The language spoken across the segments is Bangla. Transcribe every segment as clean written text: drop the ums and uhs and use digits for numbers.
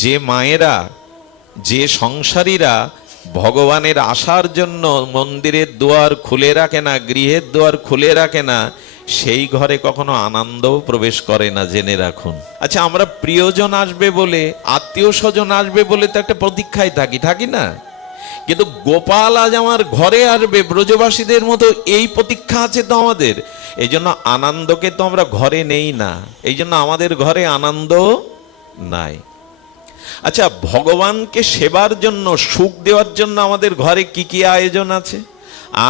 যে মায়েরা, যে সংসারীরা ভগবানের আসার জন্য মন্দিরের দুয়ার খুলে রাখে না, গৃহের দুয়ার খুলে রাখে না, সেই ঘরে কখনো আনন্দও প্রবেশ করে না, জেনে রাখুন। আচ্ছা, আমরা প্রিয়জন আসবে বলে, আত্মীয় স্বজন আসবে বলে তো একটা প্রতীক্ষায় থাকি না? কিন্তু গোপাল আজ আমার ঘরে আসবে ব্রজবাসীদের মতো, এই প্রতীক্ষা আছে তো আমাদের। এই জন্য আনন্দকে তো আমরা ঘরে নেই না, এই জন্য আমাদের ঘরে আনন্দ নাই। আচ্ছা, ভগবানকে সেবার জন্য, সুখ দেওয়ার জন্য আমাদের ঘরে কি কি আয়োজন আছে?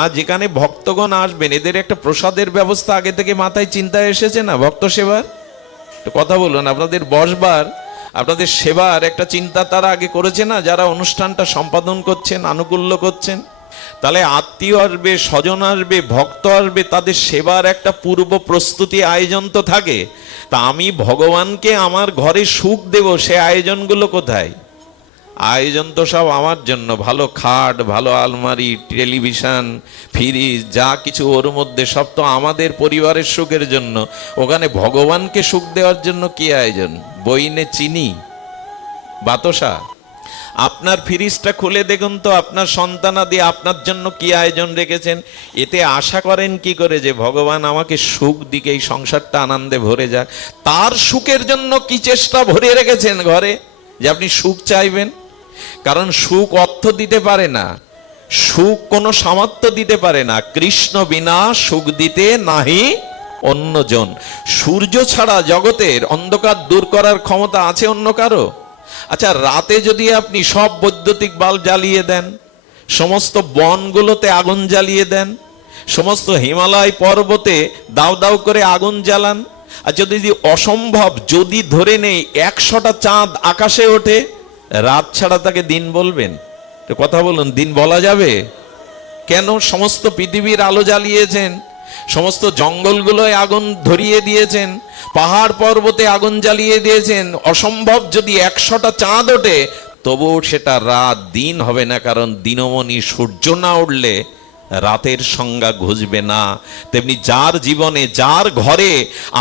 আজ যেখানে ভক্তগণ আসবেন, এদের একটা প্রসাদের ব্যবস্থা আগে থেকে মাথায় চিন্তায় এসেছে না? ভক্ত সেবার কথা বলুন, আপনাদের বসবার, আপনাদের সেবার একটা চিন্তা তারা আগে করেছে না, যারা অনুষ্ঠানটা সম্পাদন করছেন, আনুকূল্য করছেন? তাহলে আত্মীয় আসবে, স্বজন আসবে, ভক্ত আসবে, তাদের সেবার একটা পূর্ব প্রস্তুতি আয়োজন তো থাকে। তা আমি ভগবানকে আমার ঘরে সুখ দেব, সে আয়োজনগুলো কোথায়? আয়োজন তো সব আমার জন্য, ভালো খাট, ভালো আলমারি, টেলিভিশন, ফ্রিজ, যা কিছু ওর মধ্যে সব তো আমাদের পরিবারের সুখের জন্য। ওখানে ভগবানকে সুখ দেওয়ার জন্য কি আয়োজন? বইনে চিনি, বাতাসা? আপনার ফ্রিজটা খুলে দেখুন তো, আপনার সন্তানাদি আপনার জন্য কি আয়োজন রেখেছেন। এতে আশা করেন কি করে যে ভগবান আমাকে সুখ দিকে, এই সংসারটা আনন্দে ভরে যাক? তার সুখের জন্য কি চেষ্টা ভরে রেখেছেন ঘরে, যে আপনি সুখ চাইবেন? কারণ সুখ অর্থ দিতে পারে না, সুখ কোনো সামর্থ্য দিতে পারে না। কৃষ্ণ বিনা সুখ দিতে নাহি অন্যজন। সূর্য ছাড়া জগতের অন্ধকার দূর করার ক্ষমতা আছে অন্য কারো? আচ্ছা, রাতে যদি আপনি সব বৈদ্যুতিক বাল্ব জ্বালিয়ে দেন, সমস্ত বনগুলোতে আগুন জ্বালিয়ে দেন, সমস্ত হিমালয় পর্বতে দাউ দাউ করে আগুন জ্বালান, আর যদি অসম্ভব, যদি ধরে নেই 100টা চাঁদ আকাশে ওঠে, রাত ছাড়া তাকে দিন বলবেন? কথা বলুন, দিন বলা যাবে? কেন? সমস্ত পৃথিবীর আলো জ্বালিয়েছেন, সমস্ত জঙ্গলগুলোয় আগুন ধরিয়ে দিয়েছেন, পাহাড় পর্বতে আগুন জ্বালিয়ে দিয়েছেন। অসম্ভব যদি 100টা চাঁদ ওঠে, তবুও সেটা রাত, দিন হবে না। কারণ দিনমণি সূর্য না উঠলে রাতের সংজ্ঞা ঘুচবে না। তেমনি যার জীবনে, যার ঘরে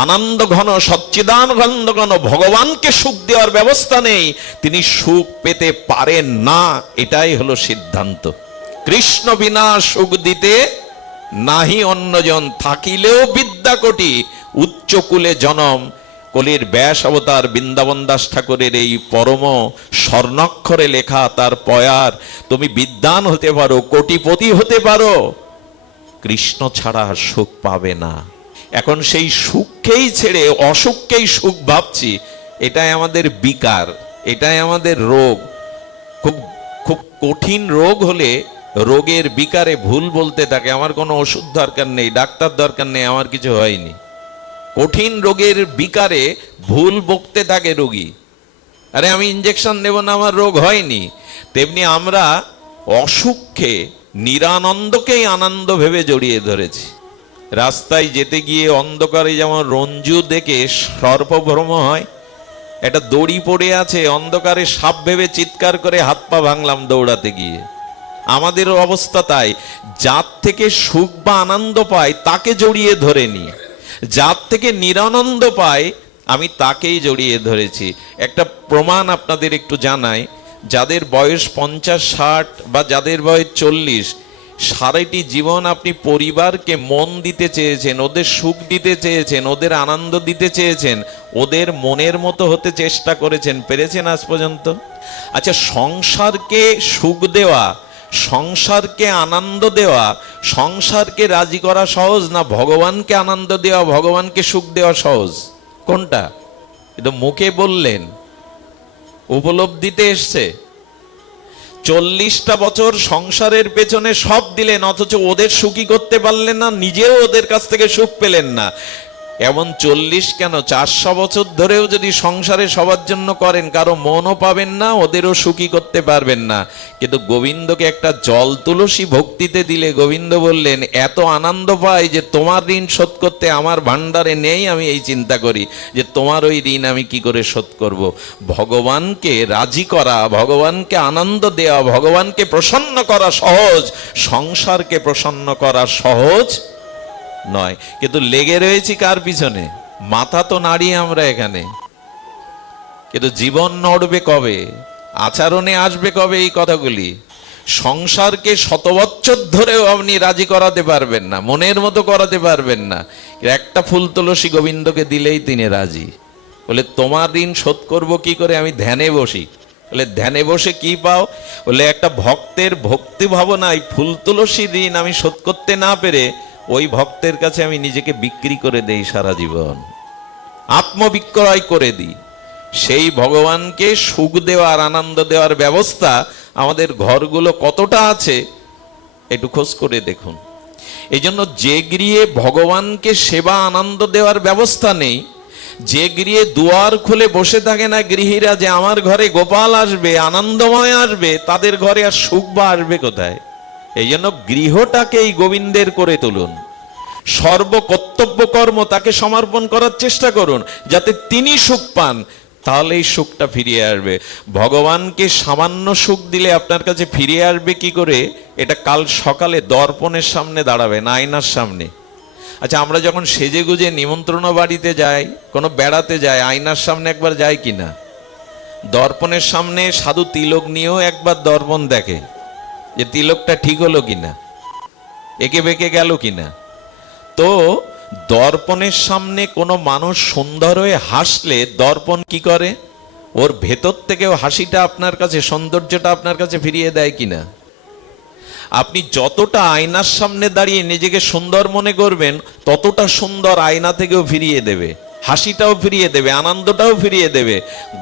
আনন্দ ঘন, সচ্চিদানন্দ ঘন ভগবানকে সুখ দেওয়ার ব্যবস্থা নেই, তিনি সুখ পেতে পারেন না। এটাই হলো সিদ্ধান্ত। কৃষ্ণ বিনা সুখ দিতে নাহি অন্যজন, থাকিলেও বিদ্যা কোটি উচ্চকুলে জনম। কলির ব্যাস অবতার বৃন্দাবন দাস ঠাকুরের এই পরম স্বর্ণাক্ষরে লেখা তার পয়ার, তুমি বিদ্বান হতে পারো, কোটিপতি হতে পারো, কৃষ্ণ ছাড়া সুখ পাবে না। এখন সেই সুখকেই ছেড়ে অসুখকেই সুখ ভাবছি, এটাই আমাদের বিকার, এটাই আমাদের রোগ। খুব খুব কঠিন রোগ হলে রোগের বিকারে ভুল বলতে থাকে, আমার কোনো ওষুধ দরকার নেই, ডাক্তার দরকার নেই, আমার কিছু হয়নি। কঠিন রোগের বিকারে ভুল বকতে থাকে রোগী, আরে আমি ইঞ্জেকশন নেব না, আমার রোগ হয়নি। তেমনি আমরা অসুখকে, নিরানন্দকেই আনন্দ ভেবে জড়িয়ে ধরেছি। রাস্তায় যেতে গিয়ে অন্ধকারে যেমন রঞ্জু দেখে সর্পভ্রম হয়, একটা দড়ি পড়ে আছে, অন্ধকারে সাপ ভেবে চিৎকার করে হাত পা ভাঙলাম দৌড়াতে গিয়ে। আমাদেরও অবস্থা তাই। যার থেকে সুখ বা আনন্দ পাই তাকে জড়িয়ে ধরে নি, যার থেকে নিরানন্দ পাই আমি তাকেই জড়িয়ে ধরেছি। একটা প্রমাণ আপনাদের একটু জানাই, যাদের বয়স 50-60 বা যাদের বয়স 40, সারাটি জীবন আপনি পরিবারকে মন দিতে চেয়েছেন, ওদের সুখ দিতে চেয়েছেন, ওদের আনন্দ দিতে চেয়েছেন, ওদের মনের মতো হতে চেষ্টা করেছেন, পেরেছেন আজ পর্যন্ত? আচ্ছা, সংসারকে সুখ দেওয়া, সংসারকে আনন্দ দেওয়া, সংসারকে রাজি করা সহজ না ভগবানকে আনন্দ দেওয়া, ভগবানকে সুখ দেওয়া সহজ? কোনটা? এটা মুখে বললেন, উপলব্ধিতে এসছে। 40টা বছর সংসারের পেছনে সব দিলেন, অথচ ওদের সুখী করতে পারলেন না, নিজেও ওদের কাছ থেকে সুখ পেলেন না। এমন 40 কেন, 400 বছর ধরেও যদি সংসারে সবার জন্য করেন, কারো মনও পাবেন না, ওদেরও সুখী করতে পারবেন না। কিন্তু গোবিন্দকে একটা জল তুলসী ভক্তিতে দিলে গোবিন্দ বললেন, এত আনন্দ পাই যে তোমার ঋণ শোধ করতে আমার ভান্ডারে নেই, আমি এই চিন্তা করি যে তোমার ওই ঋণ আমি কি করে শোধ করব। ভগবানকে রাজি করা, ভগবানকে আনন্দ দেওয়া, ভগবানকে প্রসন্ন করা সহজ, সংসারকে প্রসন্ন করা সহজ নয়। কিন্তু লেগে রয়েছি কার পিছনে? মাথা তো নাড়ি আমরা এখানে, কিন্তু জীবন নড়বে কবে, আচরণে আসবে কবে এই কথাগুলি? সংসারকে শত বছর ধরেও আপনি রাজি করাতে পারবেন না, মনের মতো করাতে পারবেন না। একটা ফুল তুলসী গোবিন্দকে দিলেই তিনি রাজি। বলে তোমার ঋণ শোধ করব কি করে? আমি ধ্যানে বসি। বলে ধ্যানে বসে কি পাও? বলে একটা ভক্তের ভক্তি ভাবনায় ফুল তুলসী ঋণ আমি শোধ করতে না পেরে ওই ভক্তের কাছে আমি নিজেকে বিক্রি করে দেই, সারা জীবন আত্মবিক্রয় করে দিই। সেই ভগবানকে সুখ দেওয়ার, আনন্দ দেওয়ার ব্যবস্থা আমাদের ঘরগুলো কতটা আছে একটু খোঁজ করে দেখুন। এই জন্য যে গৃহে ভগবানকে সেবা আনন্দ দেওয়ার ব্যবস্থা নেই, যে গৃহে দুয়ার খুলে বসে থাকে না গৃহীরা যে আমার ঘরে গোপাল আসবে, আনন্দময় আসবে, তাদের ঘরে আর সুখ বা আসবে কোথায়? এই জন্য গৃহটাকে এই গোবিন্দের করে তুলুন, সর্বকর্তব্য কর্ম তাকে সমর্পণ করার চেষ্টা করুন, যাতে তিনি সুখ পান, তাহলে এই সুখটা ফিরিয়ে আসবে। ভগবানকে সামান্য সুখ দিলে আপনার কাছে ফিরিয়ে আসবে কি করে? এটা কাল সকালে দর্পণের সামনে দাঁড়াবে, আয়নার সামনে। আচ্ছা, আমরা যখন সেজে গুজে নিমন্ত্রণ বাড়িতে যাই, কোনো বেড়াতে যাই, আয়নার সামনে একবার যাই কিনা? দর্পণের সামনে সাধু তিলক নিয়েও একবার দর্পণ দেখে যে তিলকটা ঠিক হলো কিনা, একে বেঁকে গেল কিনা। তো দর্পণের সামনে কোনো মানুষ সুন্দর হয়ে হাসলে দর্পণ কি করে? ওর ভেতর থেকেও হাসিটা আপনার কাছে, সৌন্দর্যটা আপনার কাছে ফিরিয়ে দেয় কিনা? আপনি যতটা আয়নার সামনে দাঁড়িয়ে নিজেকে সুন্দর মনে করবেন, ততটা সুন্দর আয়না থেকেও ফিরিয়ে দেবে, হাসিটাও ফিরিয়ে দেবে, আনন্দটাও ফিরিয়ে দেবে।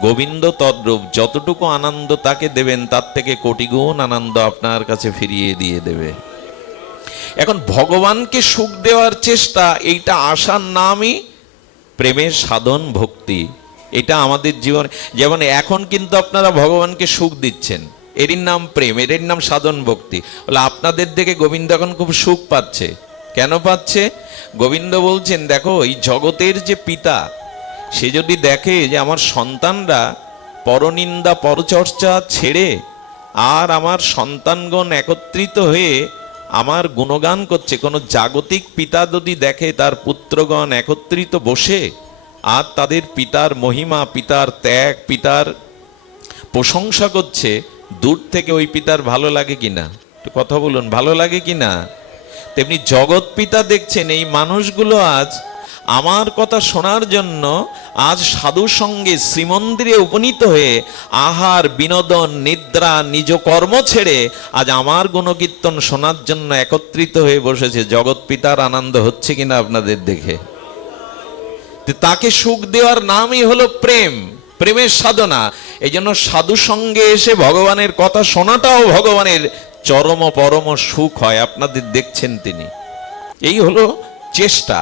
গোবিন্দ তদ্রূপ, যতটুকু আনন্দ তাকে দেবেন তার থেকে কোটি গুণ আনন্দ আপনার কাছে ফিরিয়ে দিয়ে দেবে। এখন ভগবানকে সুখ দেওয়ার চেষ্টা, এইটা আসার নামই প্রেমের সাধন, ভক্তি। এটা আমাদের জীবনে, যেমন এখন কিন্তু আপনারা ভগবানকে সুখ দিচ্ছেন, এরই নাম প্রেম, এর নাম সাধন ভক্তি। বলে আপনাদের দেখে গোবিন্দ এখন খুব সুখ পাচ্ছে। কেন পাচ্ছে? গোবিন্দ বলছেন, দেখো এই জগতের যে পিতা, সে যদি দেখে যে আমার সন্তানরা পরনিন্দা পরচর্চা ছেড়ে আর আমার সন্তানগণ একত্রিত হয়ে আমার গুণগান করছে, কোনো জাগতিক পিতা যদি দেখে তার পুত্রগণ একত্রিত বসে আর তাদের পিতার মহিমা, পিতার ত্যাগ, পিতার প্রশংসা করছে, দূর থেকে ওই পিতার ভালো লাগে কিনা? একটু কথা বলুন, ভালো লাগে কিনা? তেমনি জগৎ পিতা দেখছেন এই মানুষগুলো আজ আমার কথা শোনার জন্য আজ সাধু সঙ্গে শ্রীমন্দিরে উপনীত হয়ে আহার, বিনোদন, নিদ্রা, নিজ কর্ম ছেড়ে আজ আমার গুণকীর্তন শোনার জন্য একত্রিত হয়ে বসেছে। জগৎ পিতার আনন্দ হচ্ছে কিনা আপনাদের দেখে? তাকে সুখ দেওয়ার নামই হলো প্রেম, প্রেমের সাধনা। এই জন্য সাধু সঙ্গে এসে ভগবানের কথা শোনাটাও ভগবানের চরম পরম সুখ হয়। আপনাদের দেখছেন তিনি, এই হলো চেষ্টা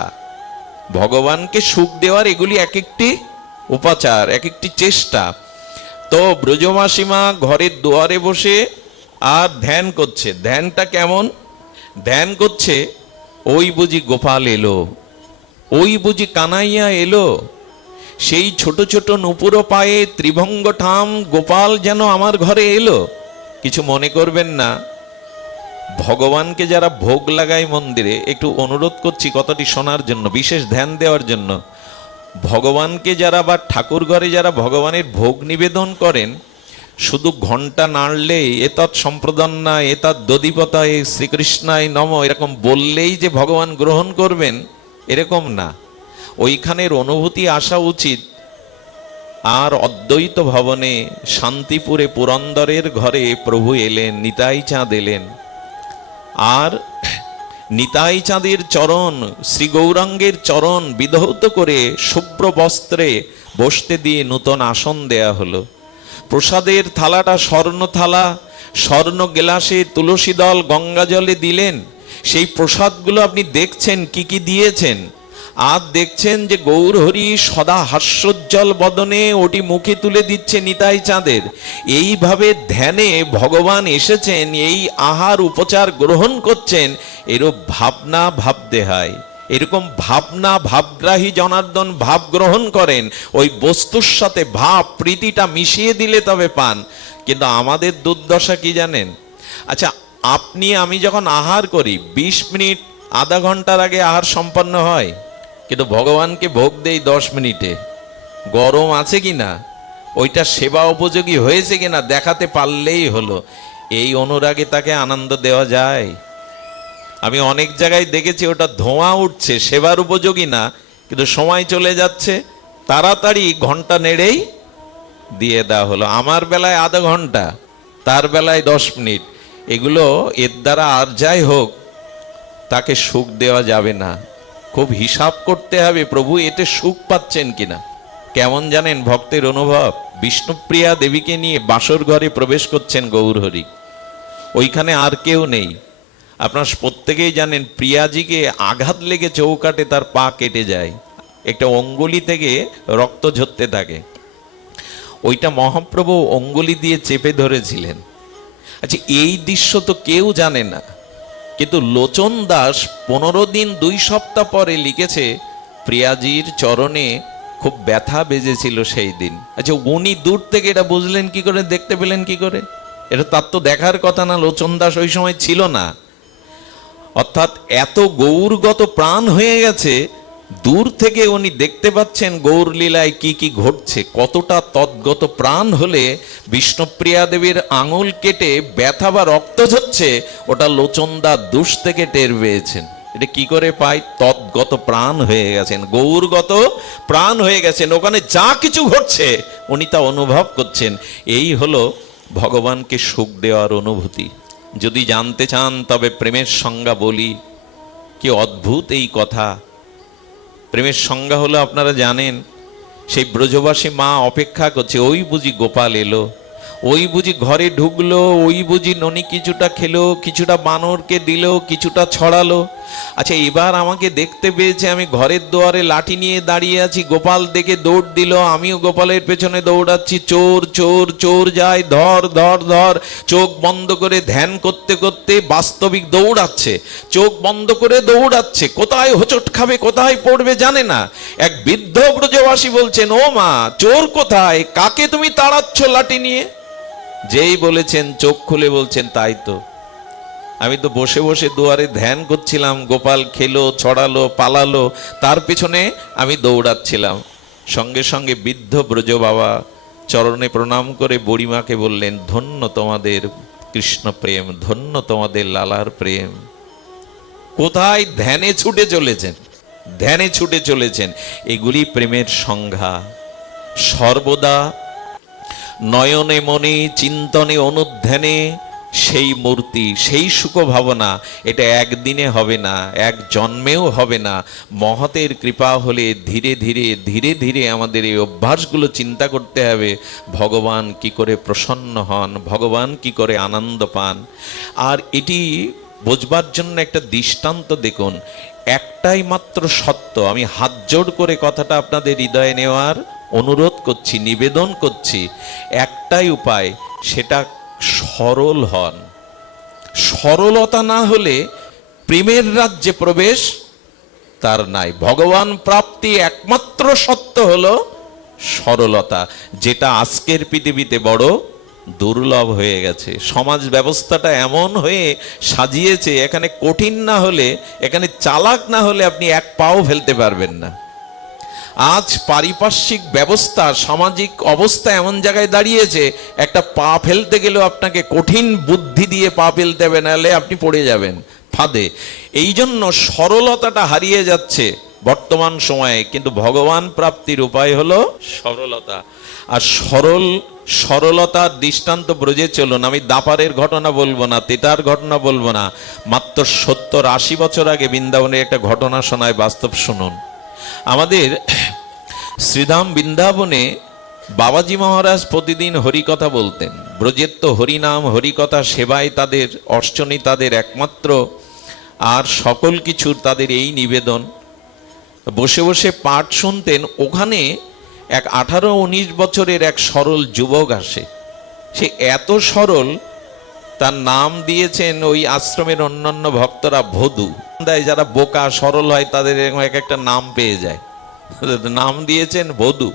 ভগবানকে সুখ দেওয়ার। এগুলি এক একটি উপাচার, এক একটি চেষ্টা। তো ব্রজমাসীমা ঘরের দুয়ারে বসে আর ধ্যান করছে। ধ্যানটা কেমন? ধ্যান করছে, ওই বুঝি গোপাল এলো, ওই বুঝি কানাইয়া এলো, সেই ছোট ছোট নুপুর পায়ে ত্রিভঙ্গ ঠাম গোপাল যেন আমার ঘরে এলো। কিছু মনে করবেন না, ভগবানকে যারা ভোগ লাগায় মন্দিরে, একটু অনুরোধ করছি কথাটি শোনার জন্য, বিশেষ ধ্যান দেওয়ার জন্য। ভগবানকে যারা বা ঠাকুর ঘরে যারা ভগবানের ভোগ নিবেদন করেন, শুধু ঘণ্টা নাড়লে এতৎ সম্প্রদান্না এতৎ দধিপতায় শ্রীকৃষ্ণায় নম এরকম বললেই যে ভগবান গ্রহণ করবেন এরকম না। ওইখানের অনুভূতি আসা উচিত। আর অদ্বৈত ভবনে শান্তিপুরে পুরন্দরের ঘরে প্রভু এলেন, নিতাই চাঁদ এলেন। আর নিতাই চাঁদের চরণ, শ্রী গৌরাঙ্গের চরণ বিধৌত করে শুভ্র বস্ত্রে বসতে দিয়ে নূতন আসন দেয়া হলো। প্রসাদের থালাটা স্বর্ণ থালা, স্বর্ণ গেলাসে তুলসী দল গঙ্গা জলে দিলেন। সেই প্রসাদগুলো আপনি দেখছেন কি কি দিয়েছেন, আর দেখছেন যে গৌরহরি সদা হাস্যোজ্জ্বল বদনে ওটি মুখে তুলে দিচ্ছে নিতাই চাঁদের। এইভাবে ধ্যানে ভগবান এসেছেন, এই আহার উপচার গ্রহণ করছেন, এরূপ ভাবনা ভাবতে হয়। এরকম ভাবনা ভাবগ্রাহী জনার্দন ভাব গ্রহণ করেন, ওই বস্তুর সাথে ভাব প্রীতিটা মিশিয়ে দিলে তবে পান। কিন্তু আমাদের দুর্দশা কি জানেন? আচ্ছা, আপনি আমি যখন আহার করি 20 মিনিট আধা ঘন্টার আগে আহার সম্পন্ন হয়, কিন্তু ভগবানকে ভোগ দেই 10 মিনিটে। গরম আছে কি না? ওইটা সেবা উপযোগী হয়েছে কিনা দেখাতে পারলেই হলো, এই অনুরাগে তাকে আনন্দ দেওয়া যায়? আমি অনেক জায়গায় দেখেছি ওটা ধোঁয়া উঠছে, সেবার উপযোগী না, কিন্তু সময় চলে যাচ্ছে, তাড়াতাড়ি ঘন্টা নেড়েই দিয়ে দেওয়া হলো। আমার বেলায় আধা ঘন্টা, তার বেলায় 10 মিনিট। এগুলো এর দ্বারা আর যাই হোক তাকে সুখ দেওয়া যাবে না। খুব হিসাব করতে হবে প্রভু এতে সুখ পাচ্ছেন কিনা। কেমন জানেন ভক্তের অনুভব? বিষ্ণুপ্রিয়া দেবীকে নিয়ে বাসর ঘরে প্রবেশ করছেন গৌরহরি, ওইখানে আর কেউ নেই। আপনার প্রত্যেকেই জানেন প্রিয়াজিকে আঘাত লেগে চৌকাটে তার পা কেটে যায়, একটা অঙ্গুলি থেকে রক্ত ঝরতে থাকে। ওইটা মহাপ্রভু অঙ্গুলি দিয়ে চেপে ধরেছিলেন। আচ্ছা, এই দৃশ্য তো কেউ জানে না, কিন্তু লোচন দাস 15 দিন 2 সপ্তাহ পরে লিখেছে প্রিয়াজির চরণে খুব ব্যথা বেজেছিল সেই দিন। আচ্ছা, উনি দূর থেকে এটা বুঝলেন কি করে, দেখতে পেলেন কি করে? এটা তার তো দেখার কথা না, লোচন দাস ওই সময় ছিল না। অর্থাৎ এত গৌরগত প্রাণ হয়ে গেছে, দূর থেকে উনি দেখতে পাচ্ছেন গৌর লীলায় কি কি ঘটছে। কতটা তদ্গত প্রাণ হলে বিষ্ণুপ্রিয়া দেবীর আঙুল কেটে ব্যথা বা রক্ত ঝরছে, ওটা লোচনদা দুষ থেকে টের পেয়েছেন। এটা কি করে পাই? তদ্গত প্রাণ হয়ে গেছেন, গৌরগত প্রাণ হয়ে গেছেন, ওখানে যা কিছু ঘটছে উনি তা অনুভব করছেন। এই হলো ভগবানকে সুখ দেওয়ার অনুভূতি। যদি জানতে চান তবে প্রেমের সংজ্ঞা বলি, কি অদ্ভুত এই কথা। প্রেমের সংজ্ঞা হলো, আপনারা জানেন, সেই ব্রজবাসী মা অপেক্ষা করছে, ওই বুঝি গোপাল এলো, ওই বুঝি ঘরে ঢুকলো, ওই বুঝি ননি কিছুটা খেলো, কিছুটা বানরকে দিল, কিছুটা ছড়ালো। আচ্ছা, এবার আমাকে দেখতে পেয়েছে, আমি ঘরের দুয়ারে লাঠি নিয়ে দাঁড়িয়ে আছি, গোপাল দেখে দৌড় দিল, আমিও গোপালের পেছনে দৌড়াচ্ছি, চোর চোর চোর যায়, ধর ধর ধর। চোখ বন্ধ করে ধ্যান করতে করতে বাস্তবিক দৌড়াচ্ছে, চোখ বন্ধ করে দৌড়াচ্ছে, কোথায় হোঁচট খাবে কোথায় পড়বে জানে না। এক বৃদ্ধ ব্রজবাসী বলছেন, ও মা, চোর কোথায়, কাকে তুমি তাড়াচ্ছ লাঠি নিয়ে? যেই বলেছেন চোখ খুলে বলছেন, তাই তো, আমি তো বসে বসে দুয়ারে ধ্যান করছিলাম, গোপাল খেলো, ছড়ালো, পালালো, তার পিছনে আমি দৌড়াচ্ছিলাম। সঙ্গে সঙ্গে বৃদ্ধ ব্রজ বাবা চরণে প্রণাম করে বুড়িমাকে বললেন, ধন্য তোমাদের কৃষ্ণ প্রেম, ধন্য তোমাদের লালার প্রেম। কোথায়? ধ্যানে ছুটে চলেছেন, ধ্যানে ছুটে চলেছেন। এগুলি প্রেমের সংজ্ঞা। সর্বদা নয়নে মনে চিন্তনে অনুধ্যানে সেই মূর্তি, সেই সুখ ভাবনা, এটা একদিনে হবে না, এক জন্মেও হবে না। মহতের কৃপা হলে ধীরে ধীরে ধীরে ধীরে আমাদের এই অভ্যাসগুলো চিন্তা করতে হবে। ভগবান কি করে প্রসন্ন হন, ভগবান কি করে আনন্দ পান। আর এটি বোঝবার জন্য একটা দৃষ্টান্ত দেখুন। একটাই মাত্র সত্য, আমি হাত জোড় করে কথাটা আপনাদের হৃদয়ে নেওয়ার অনুরোধ করছি, নিবেদন করছি। একটাই উপায়, সেটা সরল হন। সরলতা না হলে প্রেমের রাজ্যে প্রবেশ তার নাই। ভগবান প্রাপ্তি একমাত্র সত্য হলো সরলতা, যেটা আজকের পৃথিবীতে বড় দুর্লভ হয়ে গেছে। সমাজ ব্যবস্থাটা এমন হয়ে সাজিয়েছে, এখানে কঠিন না হলে, এখানে চালাক না হলে আপনি এক পাও ফেলতে পারবেন না। আজ পারিপার্শ্বিক ব্যবস্থা, সামাজিক অবস্থা এমন জায়গায় দাঁড়িয়েছে, একটা পা ফেলতে গেলেও আপনাকে কঠিন বুদ্ধি দিয়ে পা ফেলতে হবে, নাহলে আপনি পড়ে যাবেন ফাঁদে। এই জন্য সরলতাটা হারিয়ে যাচ্ছে বর্তমান সময়ে। কিন্তু ভগবান প্রাপ্তির উপায় হলো সরলতা। আর সরলতার দৃষ্টান্ত ব্রজে চলুন। আমি দাপারের ঘটনা বলবো না, তেতার ঘটনা বলবো না, মাত্র 70-80 বছর আগে বৃন্দাবনের একটা ঘটনা শোনায়, বাস্তব শুনুন। আমাদের শ্রীধাম বৃন্দাবনে বাবাজি মহারাজ প্রতিদিন হরিকথা বলতেন। ব্রজের তো হরিনাম হরিকথা সেবায় তাদের অর্চনী, তাদের একমাত্র, আর সকল কিছুর তাদের এই নিবেদন। বসে বসে পাঠ শুনতেন। ওখানে এক 18-19 বছরের এক সরল যুবক আসে। সে এত সরল, তার নাম দিয়েছেন ওই আশ্রমের অন্যান্য ভক্তরা ভদু। যারা বোকা সরল হয় তাদের এক একটা নাম পেয়ে যায়, নাম দিয়েছেন ভদু।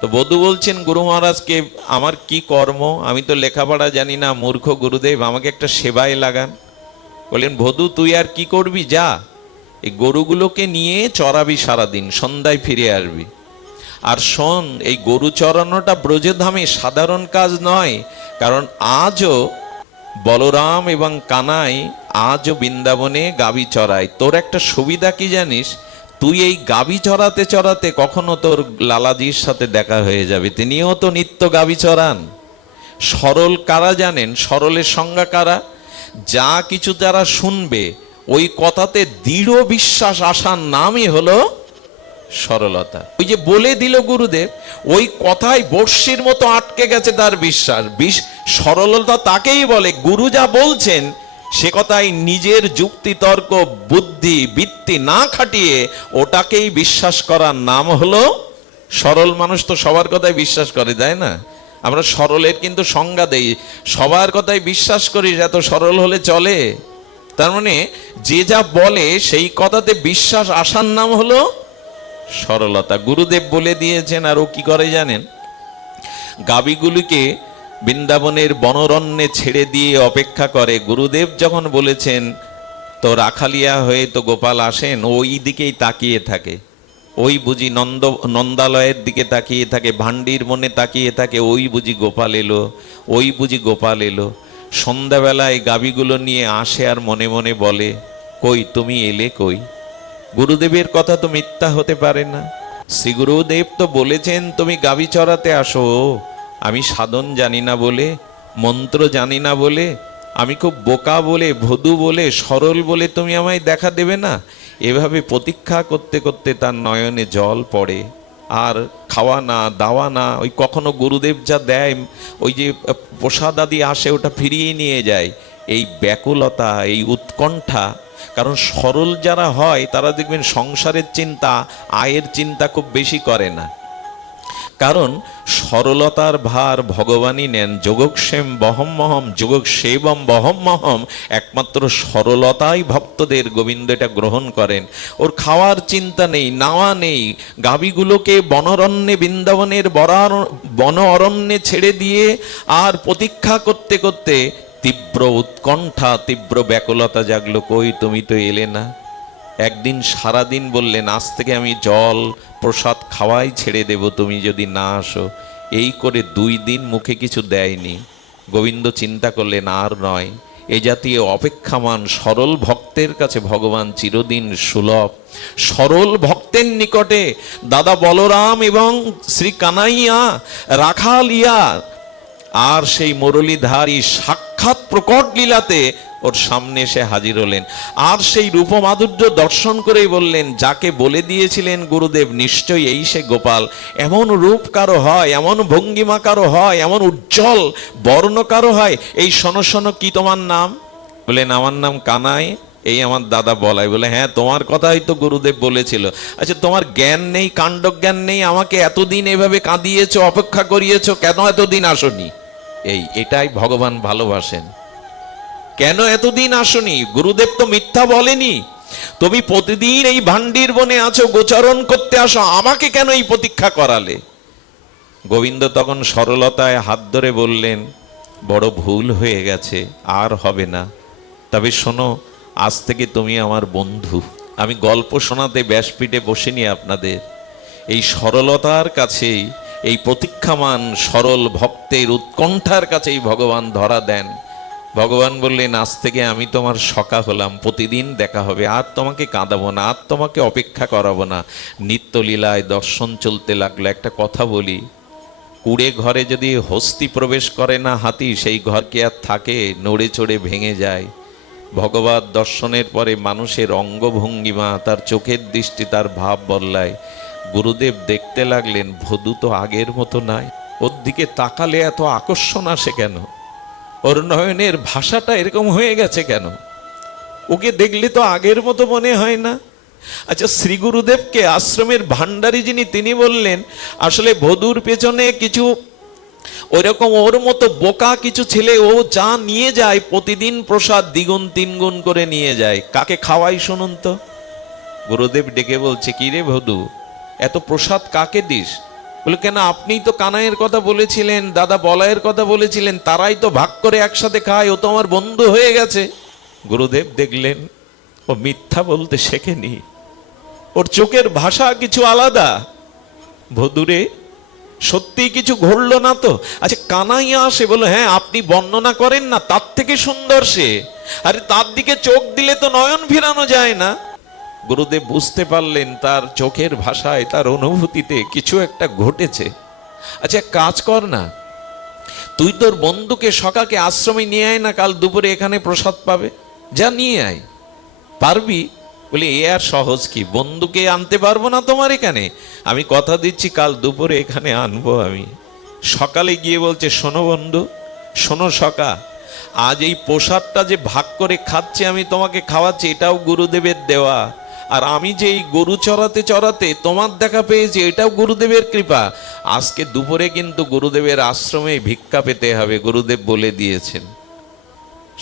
তো বধূ বলছেন, গুরু মহারাজকে, আমার কি কর্ম, আমি তো লেখাপড়া জানি না, মূর্খ গুরুদেব, আমাকে একটা সেবায় লাগান। বললেন, বধূ তুই আর কি করবি, যা এই গরুগুলোকে নিয়ে চড়াবি সারাদিন, সন্ধ্যায় ফিরে আসবি। আর শোন, এই গরু চড়ানোটা ব্রজধামে সাধারণ কাজ নয়, কারণ আজও বলরাম এবং কানাই আজও বৃন্দাবনে গাভী চড়ায়। তোর একটা সুবিধা কি জানিস, তুই এই গাভী চড়াতে চড়াতে কখনো তোর লালাজির সাথে দেখা হয়ে যাবে, তিনিও তো নিত্য গাভী চড়ান। সরল কারা জানেন? সরলের সংজ্ঞা কারা? যা কিছু যারা শুনবে ওই কথাতে দৃঢ় বিশ্বাস আসার নামই হলো সরলতা। ওই যে বলে দিল গুরুদেব, ওই কথাই বর্ষির মতো আটকে গেছে তার বিশ্বাস। সরলতা তাকেই বলে, গুরু যা বলছেন সে কথাই নিজের যুক্তি তর্ক বুদ্ধি বৃত্তি না খাটিয়ে ওটাকেই বিশ্বাস করার নাম হলো সরল। মানুষ তো সবার কথাই বিশ্বাস করে, তাই না? আমরা সরলের কিন্তু সংজ্ঞা দেই, সবার কথাই বিশ্বাস করি, এত সরল হলে চলে? তার মানে যে যা বলে সেই কথাতে বিশ্বাস আসার নাম হলো সরলতা। গুরুদেব বলে দিয়েছেন। আর ও কি করে জানেন? গাভীগুলিকে বৃন্দাবনের বনরণ্যে ছেড়ে দিয়ে অপেক্ষা করে। গুরুদেব যখন বলেছেন তো রাখালিয়া হয়ে তো গোপাল আসেন, ওই দিকেই তাকিয়ে থাকে। ওই বুঝি নন্দালয়ের দিকে তাকিয়ে থাকে, ভান্ডির মনে তাকিয়ে থাকে, ওই বুঝি গোপাল এলো, ওই বুঝি গোপাল এলো। সন্ধ্যাবেলায় গাভীগুলো নিয়ে আসে আর মনে মনে বলে, কই তুমি এলে কই? গুরুদেবের কথা তো মিথ্যা হতে পারে না। শ্রী গুরুদেব তো বলেছেন তুমি গাভী চড়াতে আসো। আমি সাধন জানি না বলে, মন্ত্র জানি না বলে, আমি খুব বোকা বলে, ভদু বলে, সরল বলে তুমি আমায় দেখা দেবে না? এভাবে প্রতীক্ষা করতে করতে তার নয়নে জল পড়ে। আর খাওয়া না, দাওয়া না, ওই কখনো গুরুদেব যা দেয়, ওই যে প্রসাদ আদি আসে ওটা ফিরিয়ে নিয়ে যায়। এই ব্যাকুলতা, এই উৎকণ্ঠা। কারণ সরল যারা হয় তারা দেখবেন সংসারের চিন্তা, আয়ের চিন্তা খুব বেশি করে না। কারণ সরলতার ভার ভগবানই নেন। যোগক্ষেম বহম্মহম যোগক্ষেবম বহম্মহম। একমাত্র সরলতাই ভক্তদের, গোবিন্দ এটা গ্রহণ করেন। ওর খাওয়ার চিন্তা নেই, নাওয়া নেই। গাভীগুলোকে বনরণ্যে, বৃন্দাবনের বন অরণ্যে ছেড়ে দিয়ে আর প্রতীক্ষা করতে করতে তীব্র উৎকণ্ঠা, তীব্র ব্যাকুলতা জাগলো, কই তুমি তো এলে না। একদিন সারাদিন বললেন, আজ থেকে আমি জল প্রসাদ খাওয়াই ছেড়ে দেব তুমি যদি না আসো। এই করে 2 দিন মুখে কিছু দেয়নি। গোবিন্দ চিন্তা করলেন আর নয়, এ জাতীয় অপেক্ষামান সরল ভক্তের কাছে ভগবান চিরদিন সুলভ। সরল ভক্তের নিকটে দাদা বলরাম এবং শ্রী কানাইয়া, রাখালিয়া আর সেই মুরলীধারী সাক্ষাৎ প্রকট লীলাতে ওর সামনে এসে হাজির হলেন। আর সেই রূপমাধুর্য দর্শন করেই বললেন, যাকে বলে দিয়েছিলেন গুরুদেব নিশ্চয়ই এই সে গোপাল। এমন রূপ কারো হয়, এমন ভঙ্গিমা কারো হয়, এমন উজ্জ্বল বর্ণ কারো হয়? এই শোনো শোনো, কি তোমার নাম? বলেন, আমার নাম কানাই, এই আমার দাদা বলাই। বলে, হ্যাঁ তোমার কথাই তো গুরুদেব বলেছিল। আচ্ছা তোমার জ্ঞান নেই, কাণ্ডজ্ঞান নেই, আমাকে এতদিন এভাবে কাঁদিয়েছো, অপেক্ষা করিয়েছো, কেন এতদিন আসনি? এটাই ভগবান ভালোবাসেন। কেন এতদিন আসনি? গুরুদেব তো মিথ্যা বলেনি। তুমি প্রতিদিন এই ভান্ডির বনে আছো, গোচরণ করতে আসো, আমাকে কেন এই প্রতীক্ষা করালে? গোবিন্দ তখন সরলতায় হাত ধরে বললেন, বড় ভুল হয়ে গেছে, আর হবে না। তবে শোনো, আজ থেকে তুমি আমার বন্ধু। আমি গল্প শোনাতে ব্যাসপীঠে বসিনি আপনাদের। এই সরলতার কাছেই, এই প্রতীক্ষামান সরল ভক্তের উৎকণ্ঠার কাছেই ভগবান ধরা দেন। ভগবান বললেন, আজ থেকে আমি তোমার সখা হলাম, প্রতিদিন দেখা হবে, আর তোমাকে কাঁদাবো না, আর তোমাকে অপেক্ষা করাবো না। নিত্যলীলায় দর্শন চলতে লাগলো। একটা কথা বলি, কুড়ে ঘরে যদি হস্তি প্রবেশ করে না হাতি, সেই ঘর কি আর থাকে? নড়ে চড়ে ভেঙে যায়। ভগবত দর্শনের পরে মানুষের অঙ্গভঙ্গিমা, তার চোখের দৃষ্টি, তার ভাব বদলায়। গুরুদেব দেখতে লাগলেন, ভদু তো আগের মতো নাই, ওর দিকে তাকালে এত আকর্ষণ আসে কেন? ওর নয়নের ভাষাটা এরকম হয়ে গেছে কেন? ওকে দেখলে তো আগের মতো মনে হয় না। আচ্ছা, শ্রী গুরুদেবকে আশ্রমের ভান্ডারী যিনি, তিনি বললেন, আসলে ভদুর পেছনে কিছু ওইরকম ওর মতো বোকা কিছু ছেলে, ও যা নিয়ে যায় প্রতিদিন প্রসাদ 2-3 করে নিয়ে যায়। কাকে খাওয়াই শুনুন তো? গুরুদেব ডেকে বলছে, কি রে ভদু, এত প্রসাদ কাকে দিস? বলে, কেন আপনিই তো কানাইয়ের কথা বলেছিলেন, দাদা বলাইয়ের কথা বলেছিলেন, তারাই তো ভাগ করে একসাথে খায়, ও তো আমার বন্ধু হয়ে গেছে। গুরুদেব দেখলেন ও মিথ্যা বলতে শেখেনি, ওর চোখের ভাষা কিছু আলাদা। ভদুরে সত্যি কিছু ঘটলো না তো? আচ্ছা, কানাইয়া আসে বলে, হ্যাঁ আপনি বর্ণনা করেন না, তার থেকে সুন্দর সে। আরে তার দিকে চোখ দিলে তো নয়ন ফিরানো যায় না। গুরুদেব বুঝতে পারলেন তার চোখের ভাষায়, তার অনুভূতিতে কিছু একটা ঘটেছে। আচ্ছা, কাজ কর না, তুই তোর বন্ধুকে সকাকে আশ্রমে নিয়ে আয় না, কাল দুপুরে এখানে প্রসাদ পাবে, যা নিয়ে আয়। পারবি? বলি, এ আর সহজ কি, বন্ধুকে আনতে পারবো না তোমার এখানে? আমি কথা দিচ্ছি কাল দুপুরে এখানে আনবো আমি। সকালে গিয়ে বলছে, শোনো বন্ধু, শোনো সকা, আজ এই প্রসাদটা যে ভাগ করে খাচ্ছে, আমি তোমাকে খাওয়াচ্ছি, এটাও গুরুদেবের দেওয়া। আর আমি যে এই গরু চড়াতে চড়াতে তোমার দেখা পেয়েছি, এটাও গুরুদেবের কৃপা। আজকে দুপুরে কিন্তু গুরুদেবের আশ্রমে ভিক্ষা পেতে হবে, গুরুদেব বলে দিয়েছেন।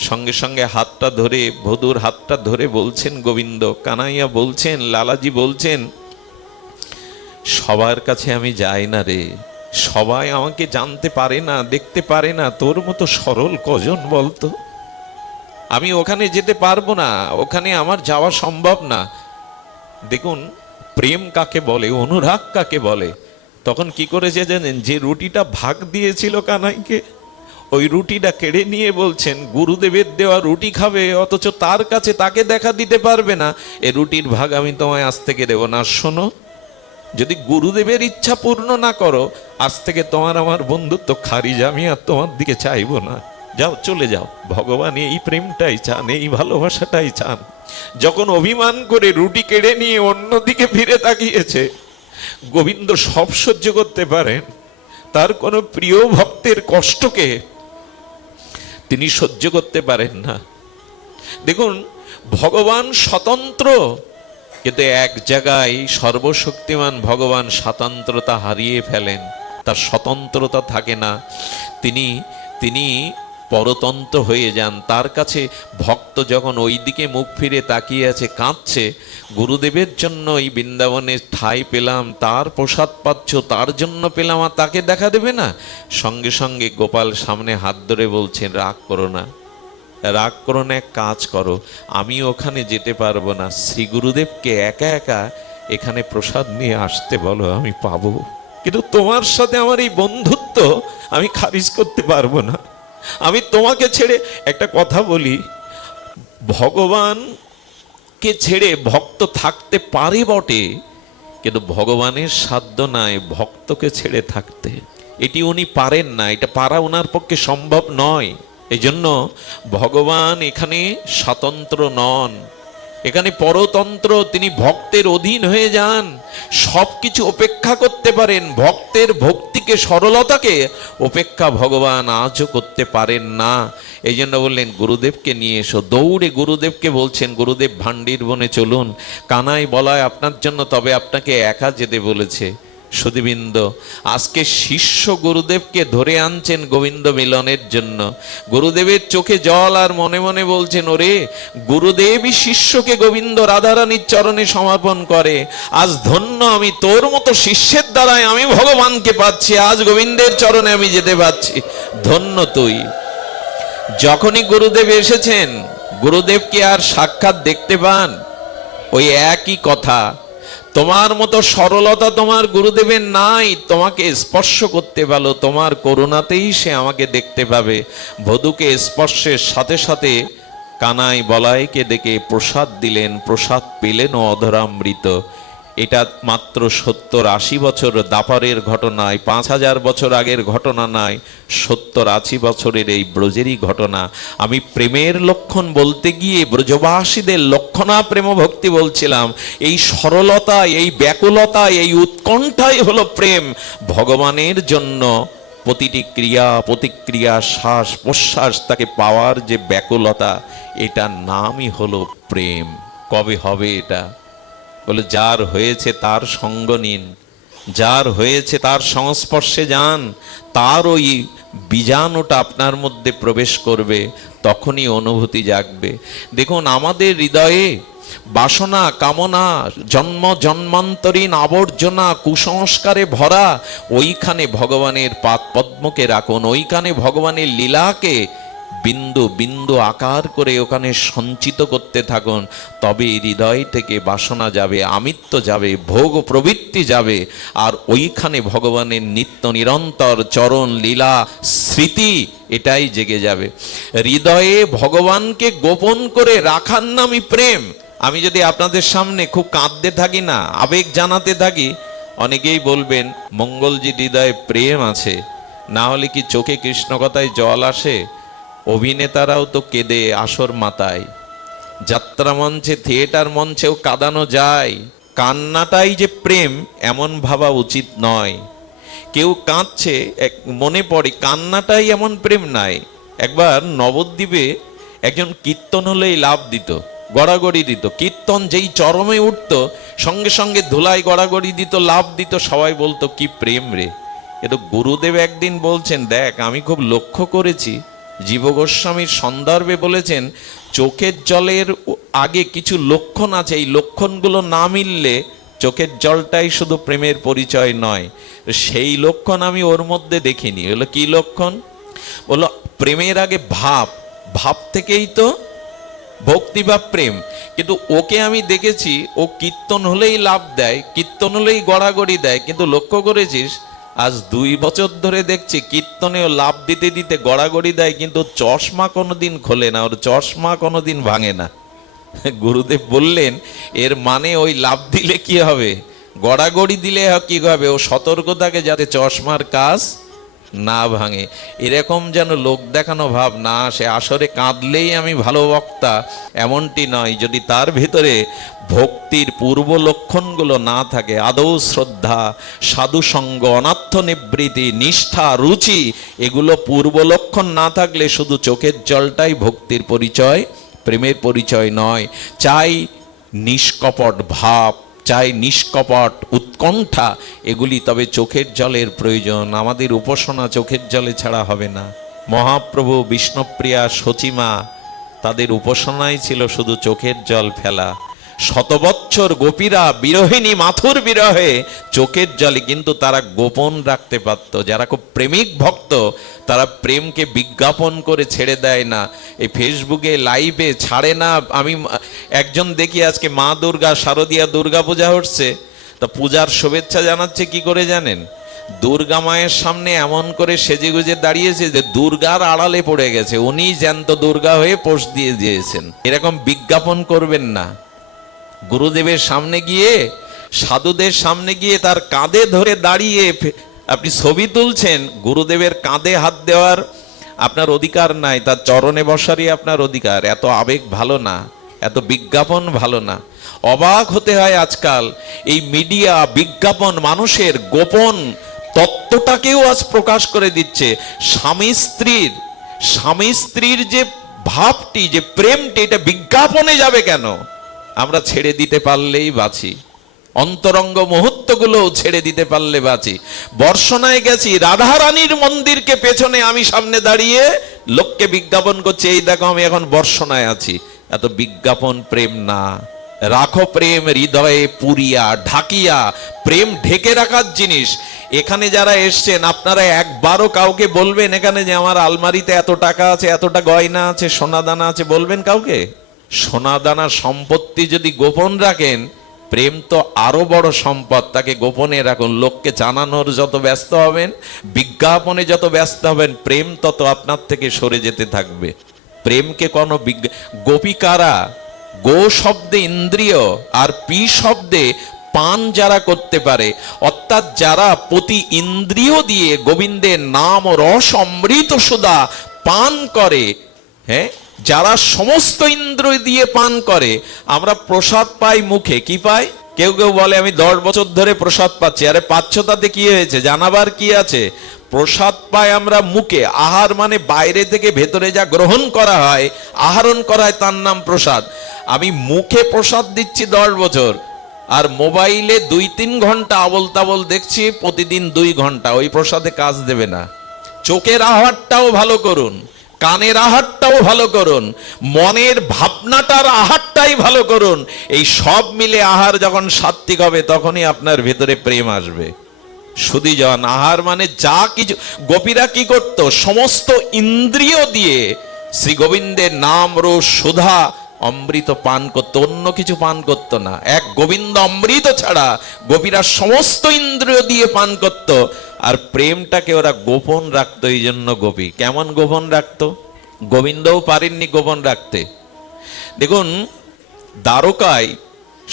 সঙ্গে সঙ্গে হাতটা ধরে, বধূর হাতটা ধরে বলছেন গোবিন্দ, কানাইয়া বলছেন, লালাজি বলছেন, সবার কাছে আমি যাই না রে, সবাই আমাকে জানতে পারে না, দেখতে পারে না, তোর মতো সরল কজন বলতো? আমি ওখানে যেতে পারবো না, ওখানে আমার যাওয়া সম্ভব না। দেখুন প্রেম কাকে বলে, অনুরাগ কাকে বলে। তখন কি করেছে জানেন? যে রুটিটা ভাগ দিয়েছিল কানাইকে, ওই রুটিটা কেড়ে নিয়ে বলছেন, গুরুদেবের দেওয়া রুটি খাবে, অথচ তার কাছে তাকে দেখা দিতে পারবে না, এ রুটির ভাগ আমি তোমায় আজ থেকে দেবো না। শোনো, যদি গুরুদেবের ইচ্ছা পূর্ণ না করো, আজ থেকে তোমার আমার বন্ধুত্ব খারিজ, আমি আর তোমার দিকে চাইবো না, যাও চলে যাও। ভগবান এই প্রেমটাই চান, এই ভালোবাসাটাই চান। যখন অভিমান করে রুটি কেড়ে নিয়ে অন্যদিকে ফিরে তাকিয়েছে, গোবিন্দ সব সহ্য করতে পারেন, তার কোনো প্রিয় ভক্তের কষ্টকে তিনি সহ্য করতে পারেন না। দেখুন ভগবান স্বতন্ত্র, কিন্তু এক জায়গায় সর্বশক্তিমান ভগবান স্বাতন্ত্রতা হারিয়ে ফেলেন, তার স্বতন্ত্রতা থাকে না, তিনি তিনি পরতন্ত্র হয়ে যান। তার কাছে ভক্ত যখন ওই দিকে মুখ ফিরে তাকিয়ে আছে, কাঁদছে, গুরুদেবের জন্য এই বৃন্দাবনে ঠাঁই পেলাম, তার প্রসাদ পাচ্ছ, তার জন্য পেলাম, আর তাকে দেখা দেবে না? সঙ্গে সঙ্গে গোপাল সামনে হাত ধরে বলছেন, রাগ করো না, রাগ করো না, এক কাজ করো, আমি ওখানে যেতে পারবো না, শ্রী গুরুদেবকে একা একা এখানে প্রসাদ নিয়ে আসতে বলো, আমি পাবো। কিন্তু তোমার সাথে আমার এই বন্ধুত্ব আমি খারিজ করতে পারবো না। আমি তোমাকে ছেড়ে, একটা কথা বলি, ভগবানকে ছেড়ে ভক্ত থাকতে পারে বটে, কিন্তু ভগবানের সাধ্য নাই ভক্তকে ছেড়ে থাকতে। এটি উনি পারেন না, এটা পারা ওনার পক্ষে সম্ভব নয়। এই জন্য ভগবান এখানে স্বতন্ত্র নন, এখানে পরতন্ত্র। তিনি ভক্তের অধীন হয়ে যান, সবকিছু উপেক্ষা করতে পারেন, ভক্তের ভক্তিকে, সরলতাকে উপেক্ষা ভগবান আজও করতে পারেন না। এই জন্য বললেন, গুরুদেবকে নিয়ে এসো। দৌড়ে গুরুদেবকে বলছেন, গুরুদেব ভান্ডির বনে চলুন, কানাই বলায় আপনার জন্য, তবে আপনাকে একা যেতে বলেছে। সুধীবৃন্দ, আজকে শিষ্য গুরুদেবকে ধরে আনছেন গোবিন্দ মিলনের জন্য। গুরুদেবের চোখে জল, আর মনে মনে বলছেন, ওরে গুরুদেবই শিষ্যকে গোবিন্দ রাধারানীর চরণে সমর্পণ করে। আজ ধন্য আমি, তোর মতো শিষ্যের দ্বারাই আমি ভগবানকে পাচ্ছি, আজ গোবিন্দের চরণে আমি যেতে পারছি, ধন্য তুই। যখনই গুরুদেব এসেছেন, গুরুদেবকে আর সাক্ষাৎ দেখতে পান, ওই একই কথা, তোমার মতো সরলতা তোমার গুরুদেবের নাই, তোমাকে স্পর্শ করতে পারো, তোমার করুণাতেই সে আমাকে দেখতে পাবে। বধূকে স্পর্শের সাথে সাথে কানাই বলাইকে ডেকে প্রসাদ দিলেন, প্রসাদ পেলেন ও অধরামৃত। এটা মাত্র 70-80 বছর দাপারের ঘটনায়, 5000 বছর আগের ঘটনা নয়, 70-80 বছরের এই ব্রজেরই ঘটনা। আমি প্রেমের লক্ষণ বলতে গিয়ে ব্রজবাসীদের লক্ষণা প্রেম ভক্তি বলছিলাম। এই সরলতা, এই ব্যাকুলতা, এই উৎকণ্ঠাই হলো প্রেম। ভগবানের জন্য প্রতিটি ক্রিয়া প্রতিক্রিয়া, শ্বাস প্রশ্বাস, তাকে পাওয়ার যে ব্যাকুলতা, এটার নামই হলো প্রেম। কবে হবে এটা? বলে, যার হয়েছে তার সঙ্গ নিন, যার হয়েছে তার সংস্পর্শে যান, তার ওই বীজাণুটা আপনার মধ্যে প্রবেশ করবে, তখনই অনুভূতি জাগবে। দেখুন আমাদের হৃদয়ে বাসনা, কামনা, জন্ম জন্মান্তরীণ আবর্জনা, কুসংস্কারে ভরা, ওইখানে ভগবানের পাদ পদ্মকে রাখুন, ওইখানে ভগবানের লীলাকে বিন্দু বিন্দু আকার করে ওখানে সঞ্চিত করতে থাকুন, তবে হৃদয় থেকে বাসনা যাবে, আমিত্ব যাবে, ভোগ প্রবৃত্তি যাবে, আর ওইখানে ভগবানের নিত্য নিরন্তর চরণ লীলা স্মৃতি এটাই জেগে যাবে। হৃদয়ে ভগবানকে গোপন করে রাখার নামই প্রেম। আমি যদি আপনাদের সামনে খুব কাঁদতে থাকি না, আবেগ জানাতে থাকি, অনেকেই বলবেন মঙ্গলজি হৃদয়ে প্রেম আছে, না হলে কি চোখে কৃষ্ণ কথায় জল আসে? অভিনেতারাও তো কেঁদে আসর মাতায়, যাত্রা মঞ্চে থিয়েটার মঞ্চেও কাঁদানো যায়। কান্নাটাই যে প্রেম এমন ভাবা উচিত নয়। কেউ কাঁদছে, মনে পড়ে কান্নাটাই এমন প্রেম নাই। একবার নবদ্বীপে একজন কীর্তন হলেই লাভ দিত, গড়াগড়ি দিত। কীর্তন যেই চরমে উঠত, সঙ্গে সঙ্গে ধুলাই গড়াগড়ি দিত, লাভ দিত। সবাই বলতো কি প্রেম রে। কিন্তু গুরুদেব একদিন বলছেন, দেখ আমি খুব লক্ষ্য করেছি, জীব গোস্বামীর সন্দর্ভে বলেছেন, চোখের জলের আগে কিছু লক্ষণ আছে, এই লক্ষণগুলো না মিললে চোখের জলটাই শুধু প্রেমের পরিচয় নয়। সেই লক্ষণ আমি ওর মধ্যে দেখিনি। হলো কি লক্ষণ? বললো প্রেমের আগে ভাব, ভাব থেকেই তো ভক্তি বা প্রেম। কিন্তু ওকে আমি দেখেছি, ও কীর্তন হলেই লাভ দেয়, কীর্তন হলেই গড়াগড়ি দেয়। কিন্তু লক্ষ্য করেছিস, আজ 2 বছর ধরে দেখছি কীর্তনেও লাভ দিতে দিতে গড়াগড়ি দেয়, কিন্তু চশমা কোনোদিন খোলে না, ওর চশমা কোনোদিন ভাঙে না। গুরুদেব বললেন, এর মানে ওই লাভ দিলে কি হবে, গড়াগড়ি দিলে কি হবে, ও সতর্ক থাকে যাতে চশমার কাজ না ভাঙে। এরকম যেন লোক দেখানো ভাব না আসে। আসরে কাঁদলেই আমি ভালো বক্তা এমনটি নয়। যদি তার ভিতরে ভক্তির পূর্ব লক্ষণগুলো না থাকে, আদৌ শ্রদ্ধা, সাধুসঙ্গ, অনার্থ নিবৃত্তি, নিষ্ঠা, রুচি, এগুলো পূর্ব লক্ষণ না থাকলে শুধু চোখের জলটাই ভক্তির পরিচয়, প্রেমের পরিচয় নয়। চাই নিষ্কপট ভাব, চাই নিষ্কপট উৎকণ্ঠা, এগুলি তবে চোখের জলের প্রয়োজন। আমাদের উপাসনা চোখের জলে ছাড়া হবে না। মহাপ্রভু, বিষ্ণুপ্রিয়া, সচিমা, তাদের উপাসনাই ছিল শুধু চোখের জল ফেলা। শতবৎসর গোপীরা বিরহিণী মাথুর বিরহে চোখের জলে কিন্তু তারা গোপন রাখতে পারত। যারা খুব প্রেমিক ভক্ত, তারা প্রেমকে বিজ্ঞাপন করে ছেড়ে দেয় না, এই ফেসবুকে লাইভে ছাড়ে না। আমি একজন দেখি আজকে মা দুর্গা, শারদীয়া দুর্গা পূজা হচ্ছে, তা পূজার শুভেচ্ছা জানাচ্ছে কি করে জানেন? দুর্গা মায়ের সামনে এমন করে সেজে গুজে দাঁড়িয়েছে যে দুর্গার আড়ালে পড়ে গেছে, উনি জ্যান্ত দুর্গা হয়ে পোস্ট দিয়ে দিয়েছেন। এরকম বিজ্ঞাপন করবেন না। গুরুদেবের সামনে গিয়ে, সাধুদের সামনে গিয়ে তার কাঁধে ধরে দাঁড়িয়ে আপনি ছবি তুলছেন, গুরুদেবের কাঁধে হাত দেওয়ার আপনার অধিকার নাই, তার চরণে বসারই আপনার অধিকার। এত আবেগ ভালো না, এত বিজ্ঞাপন ভালো না। অবাক হতে হয় আজকাল এই মিডিয়া বিজ্ঞাপন মানুষের গোপন তত্ত্বটাকেও আজ প্রকাশ করে দিচ্ছে। স্বামী স্ত্রীর যে ভাবটি, যে প্রেমটি, এটা বিজ্ঞাপনে যাবে কেন? আমরা ছেড়ে দিতে পারলেই বাঁচি, অন্তরঙ্গ মুহূর্তগুলো ছেড়ে দিতে পারলে বাঁচি। বর্ষণায় গেছি, রাধারানীর মন্দিরকে পেছনে আমি সামনে দাঁড়িয়ে লোককে বিজ্ঞাপন করছি, এই দেখো আমি এখন বর্ষণায় আছি। এত বিজ্ঞাপন প্রেম না। রাখো প্রেম হৃদয়ে পুরিয়া ঢাকিয়া, প্রেম ঢেকে রাখার জিনিস। এখানে যারা এসছেন, আপনারা একবারও কাউকে বলবেন এখানে যে আমার আলমারিতে এত টাকা আছে, এতটা গয়না আছে, সোনা দানা আছে, বলবেন কাউকে? সোনা দানা সম্পত্তি যদি গোপন রাখেন, প্রেম তো আরো বড় সম্পদ, তাকে গোপনে রাখুন। লোককে জানানোর যত ব্যস্ত হবেন, বিজ্ঞাপনে যত ব্যস্ত হবেন, প্রেম তত আপনার থেকে সরে যেতে থাকবে। প্রেমকে কোনো গোপিকারা গো শব্দে ইন্দ্রিয় আর পি শব্দে পান যারা করতে পারে, অর্থাৎ যারা প্রতি ইন্দ্রিয় দিয়ে গোবিন্দের নাম ও রস অমৃত সুধা পান করে, হ্যাঁ, যারা সমস্ত ইন্দ্রিয় দিয়ে পান করে। আমরা প্রসাদ পাই মুখে, কি পাই? কেউ কেউ বলে আমি 10 বছর ধরে প্রসাদ পাচ্ছি। আরে পাচ্ছ তাতে কি হয়েছে? জানাবার কি আছে? প্রসাদ পাই আমরা মুখে। আহার মানে বাইরে থেকে ভেতরে যা গ্রহণ করা হয়, আহরণ করা হয়, তার নাম প্রসাদ। আমি মুখে প্রসাদ দিচ্ছি 10 বছর, আর মোবাইলে 2-3 ঘন্টা আবল তাবল দেখছি প্রতিদিন 2 ঘন্টা, ওই প্রসাদে কাজ দেবে না। চোখের আহারটাও ভালো করুন, কানের আহারটাও ভালো করুন, মনের ভাবনাটার আহারটাই ভালো করুন। এই সব মিলে আহার যখন সাত্বিক হবে, তখনই আপনার ভেতরে প্রেম আসবে। সুধীজন, আহার মানে যা কিছু, গোপীরা কি করত? সমস্ত ইন্দ্রিয় দিয়ে শ্রী গোবিন্দের নাম রস সুধা অমৃত পান করতো, অন্য কিছু পান করতো না। এক গোবিন্দ অমৃত ছাড়া গোপীরা সমস্ত ইন্দ্রিয় দিয়ে পান করত। আর প্রেমটাকে ওরা গোপন রাখতো। এই জন্য গোপী কেমন গোপন রাখতো? গোবিন্দও পারেননি গোপন রাখতে। দেখুন, দ্বারকায়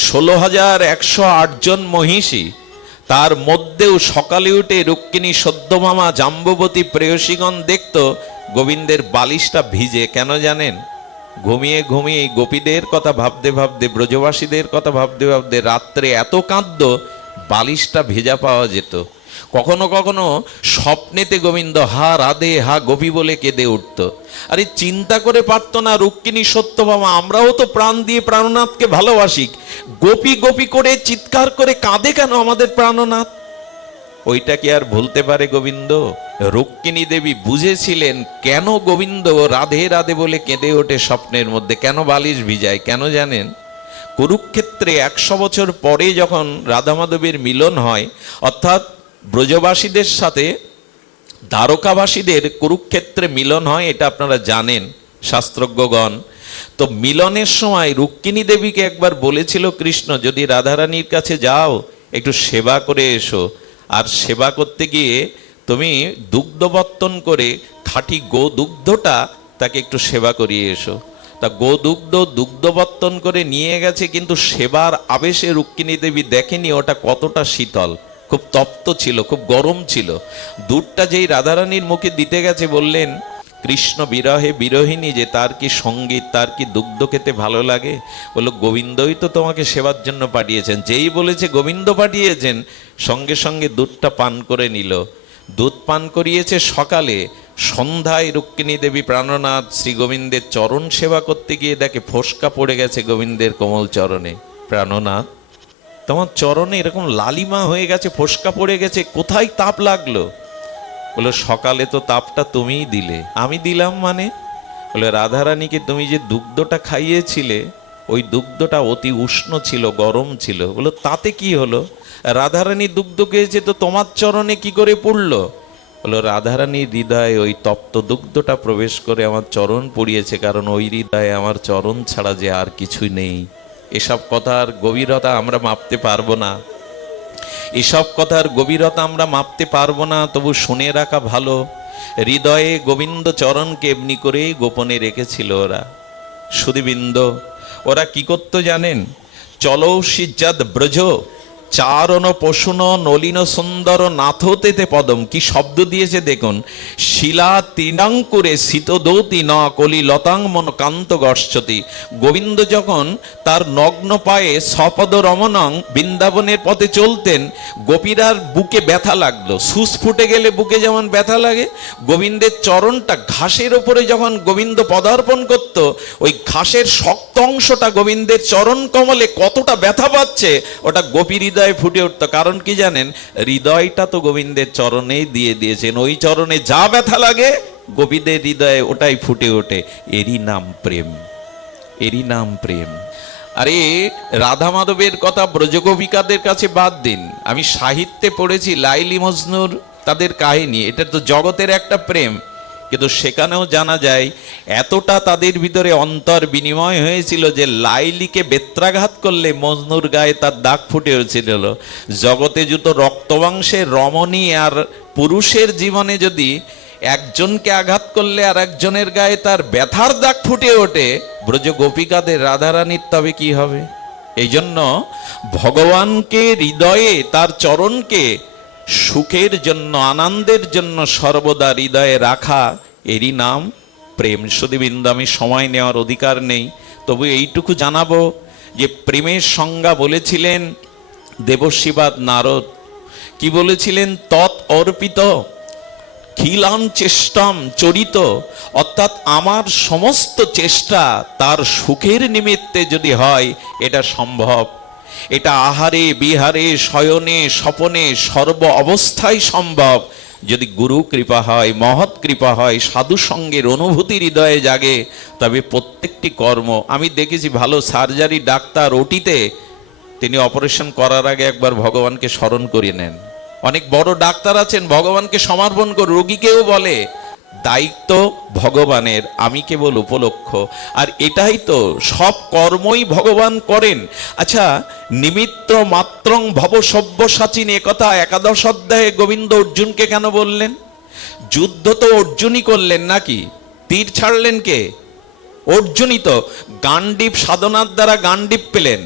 16,108 জন মহিষী, তার মধ্যেও সকালে উঠে রুক্মিণী সদ্যমামা জাম্ববতী প্রেয়সীগণ দেখত গোবিন্দের বালিশটা ভিজে। কেন জানেন? ঘুমিয়ে ঘুমিয়ে গোপীদের কথা ভাবতে ভাবতে, ব্রজবাসীদের কথা ভাবতে ভাবতে রাত্রে এত কাঁদত, বালিশটা ভেজা পাওয়া যেত। কখনো কখনো স্বপ্নেতে গোবিন্দ হা রাধে হা গোপী বলে কেঁদে উঠত। আরে চিন্তা করে পারতো না রুক্মিণী সত্যভামা, আমরাও তো প্রাণ দিয়ে প্রাণনাথকে ভালোবাসি, গোপী গোপী করে চিৎকার করে কাঁদে কেন আমাদের প্রাণনাথ? ওইটা কি আর ভুলতে পারে গোবিন্দ? রুক্মিণী দেবী বুঝেছিলেন কেন গোবিন্দ রাধে রাধে বলে কেঁদে ওঠে স্বপ্নের মধ্যে, কেন বালিশ ভিজায়। কেন জানেন? কুরুক্ষেত্রে 100 বছর পরে যখন রাধা মাধবের মিলন হয়, অর্থাৎ ব্রজবাসীদের সাথে দ্বারকাবাসীদের কুরুক্ষেত্রে মিলন হয়, এটা আপনারা জানেন শাস্ত্রজ্ঞগণ। তো মিলনের সময় রুক্মিণী দেবীকে একবার বলেছিল কৃষ্ণ, যদি রাধারানীর কাছে যাও একটু সেবা করে এসো, আর সেবা করতে গিয়ে তুমি দুগ্ধবর্তন করে খাঁটি গো দুগ্ধটা তাকে একটু সেবা করিয়ে এসো। তা দুগ্ধবর্তন করে নিয়ে গেছে, কিন্তু সেবার আবেশে রুক্মিণী দেবী দেখেনি ওটা কতটা শীতল, খুব তপ্ত ছিল, খুব গরম ছিল। দুধটা যেই রাধারানীর মুখে দিতে গেছে, বললেন কৃষ্ণ বিরহে বিরহিনী যে, তার কি সঙ্গীত, তার কি দুগ্ধ খেতে ভালো লাগে? বললো গোবিন্দই তো তোমাকে সেবার জন্য পাঠিয়েছেন। যেই বলেছে গোবিন্দ পাঠিয়েছেন, সঙ্গে সঙ্গে দুধটা পান করে নিল। দুধ পান করিয়েছে সকালে, সন্ধ্যায় রুক্মিণী দেবী প্রাণনাথ শ্রী গোবিন্দের চরণ সেবা করতে গিয়ে দেখে ফোসকা পড়ে গেছে গোবিন্দের কোমল চরণে। প্রাণনাথ, তোমার চরণে এরকম লালিমা হয়ে গেছে, ফোসকা পড়ে গেছে, কোথায় তাপ লাগলো? বলে সকালে তো তাপটা তুমিই দিলে। আমি দিলাম মানে? বলে রাধারানীকে তুমি যে দুগ্ধটা খাইয়েছিলে, ওই দুগ্ধটা অতি উষ্ণ ছিল, গরম ছিল। বলো তাতে কি হলো? রাধারানী দুগ্ধ খেয়েছে তো তোমার চরণে কি করে পড়লো? বলো রাধারানীর হৃদয়ে ওই তপ্ত দুগ্ধটা প্রবেশ করে আমার চরণ পুড়িয়েছে, কারণ ওই হৃদয়ে আমার চরণ ছাড়া যে আর কিছুই নেই। এসব কথার গভীরতা আমরা মাপতে পারবো না, এসব কথার গভীরতা আমরা মাপতে পারবো না, তবু শুনে রাখা ভালো। হৃদয়ে গোবিন্দ চরণকে এমনি করে গোপনে রেখেছিল ওরা। সুধীবৃন্দ, ওরা কি করতো জানেন? চলো সিজ্জাদ ব্রজ চারণ পশুন নলিন সুন্দর নাথতেতে পদম। কি শব্দ দিয়েছে দেখুন। শিলা তৃণাঙ্কুরে শীতদৌতি ন কলি লতাং মন কান্ত গর্ষতি। গোবিন্দ যখন তার নগ্ন পায়ে সপদ রমণং বৃন্দাবনের পথে চলতেন, গোপীরার বুকে ব্যথা লাগলো। সুস ফুটে গেলে বুকে যেমন ব্যথা লাগে, গোবিন্দের চরণটা ঘাসের ওপরে যখন গোবিন্দ পদার্পণ করত, ওই ঘাসের শক্ত অংশটা গোবিন্দের চরণ কমলে কতটা ব্যথা পাচ্ছে, ওটা গোপীর হৃদয়ে ফুটে উঠতো। কারণ কি জানেন? হৃদয়টা তো গোবিন্দের চরণেই দিয়ে দিয়েছেন, ওই চরণে যা ব্যথা লাগে গোপীদের হৃদয়ে ওটাই ফুটে ওঠে। এরই নাম প্রেম, এরই নাম প্রেম। আরে রাধা মাধবের কথা ব্রজগোপিকাদের কাছে বাদ দিন, আমি সাহিত্যে পড়েছি লাইলি মজনুর তাদের কাহিনী, এটা তো জগতের একটা প্রেম, কিন্তু সেখানেও জানা যায় এতটা তাদের ভিতরে অন্তর বিনিময় হয়েছিল যে লাইলিকে বেত্রাঘাত করলে মজনুর গায়ে তার দাগ ফুটে হয়েছিল। জগতে যত রক্তমাংসের রমণী আর পুরুষের জীবনে যদি একজনকে আঘাত করলে আর একজনের গায়ে তার ব্যথার দাগ ফুটে ওঠে, ব্রজ গোপিকাদের রাধারানীর তবে কি হবে? এই জন্য ভগবানকে হৃদয়ে, তার চরণকে সুখের জন্য, আনন্দের জন্য সর্বদা হৃদয়ে রাখা, এরই নাম প্রেম। সুধীবৃন্দ, আমি সময় নেওয়ার অধিকার নেই, তবু এইটুকু জানাবো যে প্রেমের সংজ্ঞা বলেছিলেন দেবশিবাদ নারদ। কি বলেছিলেন? তৎ অর্পিত খিলাম চেষ্টাম চরিত, অর্থাৎ আমার সমস্ত চেষ্টা তার সুখের নিমিত্তে যদি হয়, এটা সম্ভব। এটা আহারে বিহারে শয়নে স্বপনে সর্ব অবস্থায় সম্ভব যদি গুরু কৃপা হয়, মহৎ কৃপা হয়, সাধু সঙ্গের অনুভূতি হৃদয়ে জাগে, তবে প্রত্যেকটি কর্ম। আমি দেখেছি ভালো সার্জারি ডাক্তার ওটিতে তিনি অপারেশন করার আগে একবার ভগবানকে স্মরণ করে নেন। অনেক বড় ডাক্তার আছেন ভগবানকে সমর্পণ করে, রোগীকেও বলে দায়িত্ব ভগবানের, আমি কেবল উপলক্ষ। আর এটাই তো, সব কর্মই ভগবান করেন। আচ্ছা, নিমিত্ত মাত্রং ভব সব্যসাচিন, এ কথা একাদশ অধ্যায়ে গোবিন্দ অর্জুনকে কেন বললেন? যুদ্ধ তো অর্জুনই করলেন নাকি? তীর ছাড়লেন কে? অর্জুনই তো। গান্ডীব সাধনার দ্বারা গান্ডীব পেলেন।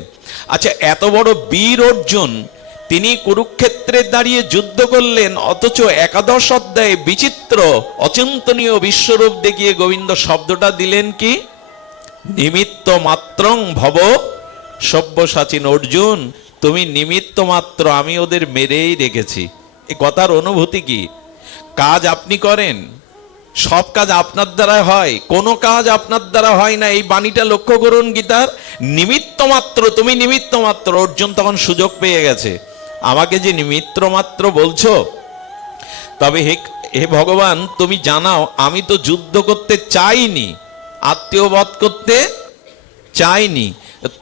আচ্ছা, এত বড় বীর অর্জুন, তিনি কুরুক্ষেত্রে দাঁড়িয়ে যুদ্ধ করলেন, অথচ একাদশ অধ্যায়ে বিচিত্র অচিন্তনীয় বিশ্বরূপ দেখিয়ে গোবিন্দ শব্দটা দিলেন কি? নিমিত্ত মাত্রং ভব সব্যসাচিন। অর্জুন, তুমি নিমিত্ত মাত্র, আমি ওদের মেরেই রেখেছি। এ কথার অনুভূতি কি? কাজ আপনি করেন, সব কাজ আপনার দ্বারা হয়, কোনো কাজ আপনার দ্বারা হয় না। এই বাণীটা লক্ষ্য করুন গীতার। নিমিত্ত মাত্র, তুমি নিমিত্ত মাত্র। অর্জুন তখন সুযোগ পেয়ে গেছে, আমাকে যে নিমিত্ত মাত্র বলছো, তবে হে ভগবান, তুমি জানাও আমি তো যুদ্ধ করতে চাইনি, আত্মীয়বধ করতে চাইনি।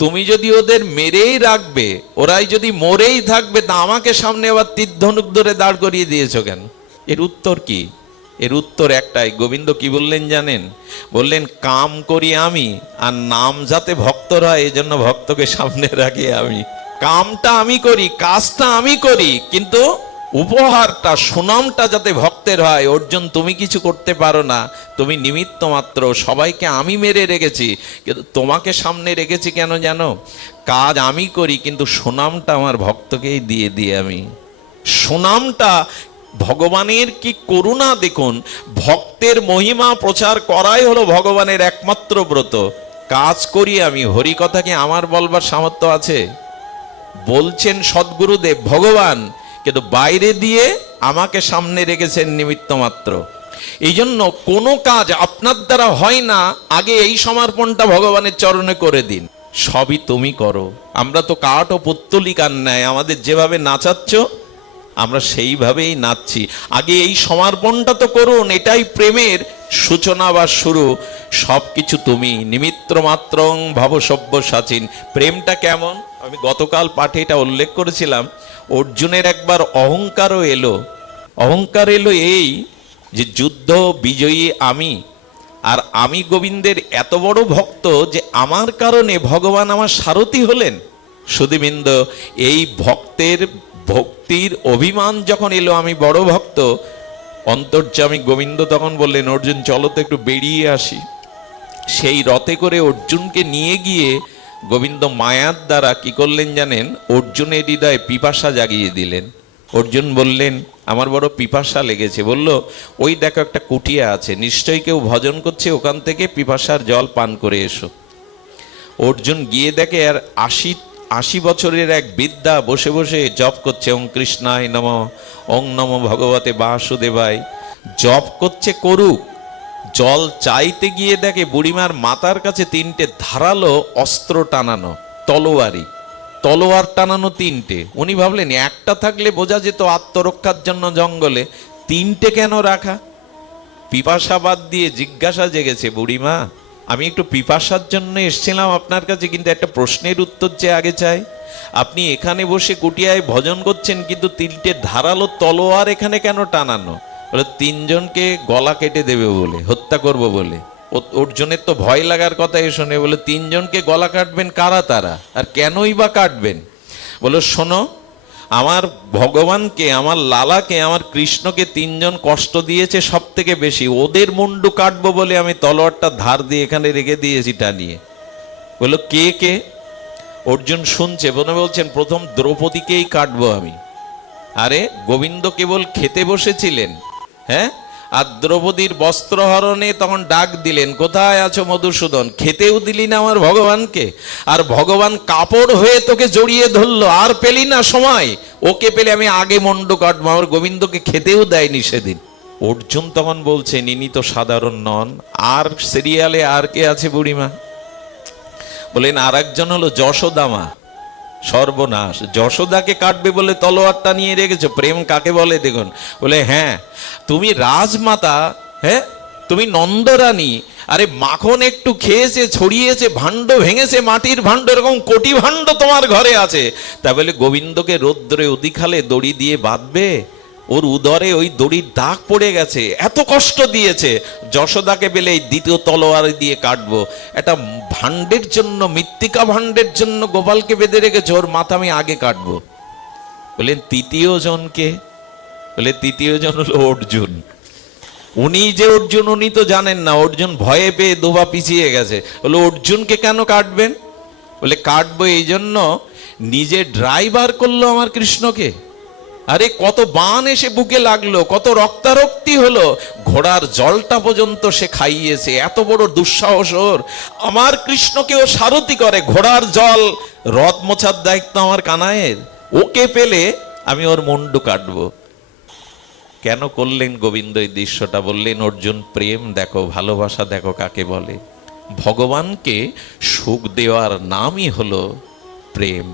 তুমি যদি ওদের মেরেই রাখবে, ওরাই যদি মরেই থাকবে, তা আমাকে সামনে আবার তীর ধনুক ধরে দাঁড় করিয়ে দিয়েছো কেন? এর উত্তর কি? এর উত্তর একটাই। গোবিন্দ কি বললেন জানেন? বললেন, কাম করি আমি, আর নাম যাতে ভক্তর হয়, এই জন্য ভক্তকে সামনে রাখি আমি। কামটা আমি করি, কাজটা আমি করি, কিন্তু উপহারটা, সুনামটা যাতে ভক্তের হয়। অর্জুন, তুমি কিছু করতে পারো না, তুমি নিমিত্ত মাত্র। সবাইকে আমি মেরে রেখেছি, কিন্তু তোমাকে সামনে রেখেছি কেন জানো? কাজ আমি করি, কিন্তু সুনামটা আমার ভক্তকেই দিয়ে দিই আমি। সুনামটা, ভগবানের কি করুণা দেখুন। ভক্তের মহিমা প্রচার করাই হলো ভগবানের একমাত্র ব্রত। কাজ করি আমি, হরি কথা কি আমার বলবার সামর্থ্য আছে? বলছেন সদ্গুরুদেব ভগবান, কিন্তু বাইরে দিয়ে আমাকে সামনে রেখেছেন নিমিত্ত মাত্র। এই জন্য কোনো কাজ আপনার দ্বারা হয় না, আগে এই সমর্পণটা ভগবানের চরণে করে দিন। সবই তুমি করো। আমরা তো কাঠ ও পুত্তলিকার ন্যায়, আমাদের যেভাবে নাচাচ্ছ আমরা সেইভাবেই নাচছি। আগে এই সমর্পণটা তো করুন, এটাই প্রেমের সূচনা বা শুরু। সবকিছু তুমি, নিমিত্ত মাত্রং ভব সব্যসাচিন। প্রেমটা কেমন? আমি গতকাল পাঠে এটা উল্লেখ করেছিলাম। অর্জুনের একবার অহংকারও এলো। অহংকার এলো এই যে যুদ্ধ বিজয়ী আমি, আর আমি গোবিন্দের এত বড় ভক্ত যে আমার কারণে ভগবান আমার সারথি হলেন। সুধীবৃন্দ, এই ভক্তের ভক্তির অভিমান যখন এলো, আমি বড় ভক্ত, অন্তর্যামী গোবিন্দ তখন বললেন, অর্জুন চলো তো একটু বেরিয়ে আসি। সেই রথে করে অর্জুনকে নিয়ে গিয়ে গোবিন্দ মায়ার দ্বারা কি করলেন জানেন? অর্জুনের হৃদয়ে পিপাসা জাগিয়ে দিলেন। অর্জুন বললেন, আমার বড় পিপাসা লেগেছে। বলল, ওই দেখো একটা কুটিয়া আছে, নিশ্চয়ই কেউ ভজন করছে, ওখান থেকে পিপাসার জল পান করে এসো। অর্জুন গিয়ে দেখে, আর ৮০ বছরের এক বিদ্যা বসে বসে জপ করছে, ওং কৃষ্ণায় নম, ওং নম ভগবতে বাসুদেবায়। জপ করছে, করুক। জল চাইতে গিয়ে দেখে বুড়িমার মাথার কাছে ৩টে ধারালো অস্ত্র টানানো, তলোয়ার টানানো ৩টে। উনি ভাবলেন একটা থাকলে বোঝা যেত আত্মরক্ষার জন্য জঙ্গলে, ৩টে কেন রাখা? পিপাসা বাদ দিয়ে জিজ্ঞাসা জেগেছে, বুড়িমা আমি একটু পিপাসার জন্য এসেছিলাম আপনার কাছে, কিন্তু একটা প্রশ্নের উত্তর যে আগে চাই। আপনি এখানে বসে কুটিয়ায় ভজন করছেন, কিন্তু ৩টে ধারালো তলোয়ার এখানে কেন টানানো? বলে, ৩জনকে গলা কেটে দেবে বলে, হত্যা করব বলে। অর্জুনের তো ভয় লাগার কথা শুনে। বলে, ৩জনকে গলা কাটবেন কারা তারা, আর কেনই বা কাটবেন? বলো, শোনো, আমার ভগবানকে, আমার লালাকে, আমার কৃষ্ণকে ৩জন কষ্ট দিয়েছে সব থেকে বেশি, ওদের মুন্ডু কাটবো বলে আমি তলোয়ারটা ধার দিয়ে এখানে রেখে দিয়েছি টানিয়ে। বললো, কে কে? অর্জুন শুনছে, বলছেন, প্রথম দ্রৌপদীকেই কাটবো আমি। আরে গোবিন্দ কেবল খেতে বসেছিলেন, হ্যাঁ, আর দ্রৌপদীর বস্ত্রহরণে তখন ডাক দিলেন, কোথায় আছো মধুসূদন? খেতেও দিলি না আমার ভগবানকে, আর ভগবান কাপড় হয়ে তোকে জড়িয়ে ধরলো, আর পেলি না সময়। ওকে পেলে আমি আগে মুন্ডু কাটবো, আমার গোবিন্দকে খেতেও দেয়নি সেদিন। অর্জুন তখন বলছেন, ইনি তো সাধারণ নন। আর সিরিয়ালে আর কে আছে বুড়িমা? বলেন, আর একজন হলো যশোদামা। সর্বনাশ, যশোদাকে কাটবে বলে তলোয়ারটা নিয়ে রেখেছো। প্রেম কাকে বলে দেখুন। বলে, হ্যাঁ তুমি রাজমাতা, হ্যাঁ তুমি নন্দরানী, আরে মাখন একটু খেয়েছে, ছড়িয়েছে, ভাণ্ড ভেঙেছে, মাটির ভাণ্ড, এরকম কোটি ভাণ্ড তোমার ঘরে আছে। তা বলে গোবিন্দকে রৌদ্রে উদিখালে দড়ি দিয়ে বাঁধবে? ওর উদরে ওই দড়ির দাগ পড়ে গেছে, এত কষ্ট দিয়েছে। যশোদাকে পেলে এই দ্বিতীয় তলোয়ার দিয়ে কাটবো। একটা ভাণ্ডের জন্য, মৃত্তিকা ভাণ্ডের জন্য গোপালকে বেঁধে রেখেছে, ওর মাথা আমি আগে কাটবো। বললেন তৃতীয় জনকে? বলে তৃতীয় জন হলো অর্জুন। উনি যে অর্জুন উনি তো জানেন না, অর্জুন ভয়ে পেয়ে দোবা পিছিয়ে গেছে। বলে অর্জুনকে কেন কাটবেন? বলে কাটবো এই জন্য, নিজে ড্রাইভার করলো আমার কৃষ্ণকে। আরে কত বান এসে বুকে লাগলো, কত রক্তারক্তি হলো, ঘোড়ার জলটা পর্যন্ত সে খাইয়েছে। এত বড় দুঃসাহস ওর! আমার কৃষ্ণকেও সারথি করে, ঘোড়ার জল রথ মোছার দায়িত্ব আমার কানাইয়ের। ওকে পেলে আমি ওর মুন্ডু কাটবো। কেন করলেন গোবিন্দ এই দৃশ্যটা? বললেন অর্জুন, প্রেম দেখো, ভালোবাসা দেখো কাকে বলে। ভগবানকে সুখ দেওয়ার নামই হলো প্রেম।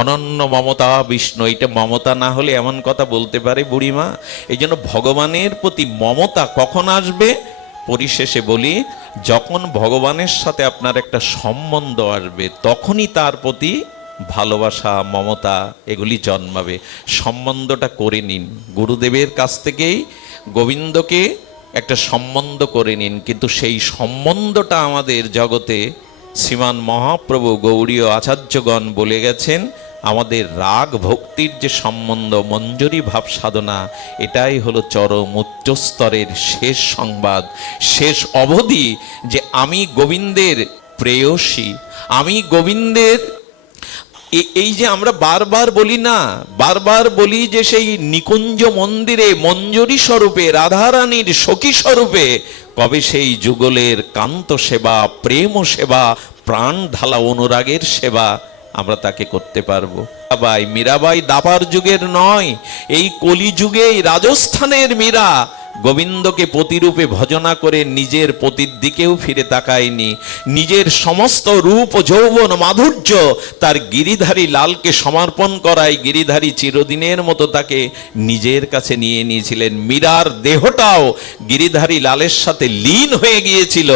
অনন্য মমতা বিষ্ণু, এটা মমতা না হলে এমন কথা বলতে পারে বুড়িমা? এই জন্য ভগবানের প্রতি মমতা কখন আসবে? পরিশেষে বলি, যখন ভগবানের সাথে আপনার একটা সম্বন্ধ আসবে, তখনই তার প্রতি ভালোবাসা, মমতা এগুলি জন্মাবে। সম্বন্ধটা করে নিন, গুরুদেবের কাছ থেকেই গোবিন্দকে একটা সম্বন্ধ করে নিন। কিন্তু সেই সম্বন্ধটা আমাদের জগতে শ্রীমান মহাপ্রভু গৌড়ীয় আচার্যগণ বলে গেছেন, আমাদের রাগ ভক্তির যে সম্বন্ধ, মঞ্জরি ভাব সাধনা, এটাই হলো চরম উচ্চ স্তরের শেষ সংবাদ, শেষ অবধি, যে আমি গোবিন্দের প্রেয়সী, আমি গোবিন্দের। এই যে আমরা বারবার বলি না, বারবার বলি যে সেই নিকুঞ্জ মন্দিরে মঞ্জরি স্বরূপে, রাধারানীর সখী স্বরূপে কবে সেই যুগলের কান্ত সেবা, প্রেম সেবা, প্রাণ ঢালা অনুরাগের সেবা আমরা তাকে করতে পারবো? মীরাবাই দাপার যুগের নয়, এই কলি যুগেই রাজস্থানের মীরা গোবিন্দকে প্রতিরূপে ভজনা করে নিজের পতির দিকেও ফিরে তাকায়নি। নিজের সমস্ত রূপ, যৌবন, মাধুর্য তার গিরিধারী লালকে সমর্পণ করায় গিরিধারী চিরদিনের মতো তাকে নিজের কাছে নিয়ে নিয়েছিলেন। মীরার দেহটাও গিরিধারী লালের সাথে লীন হয়ে গিয়েছিল।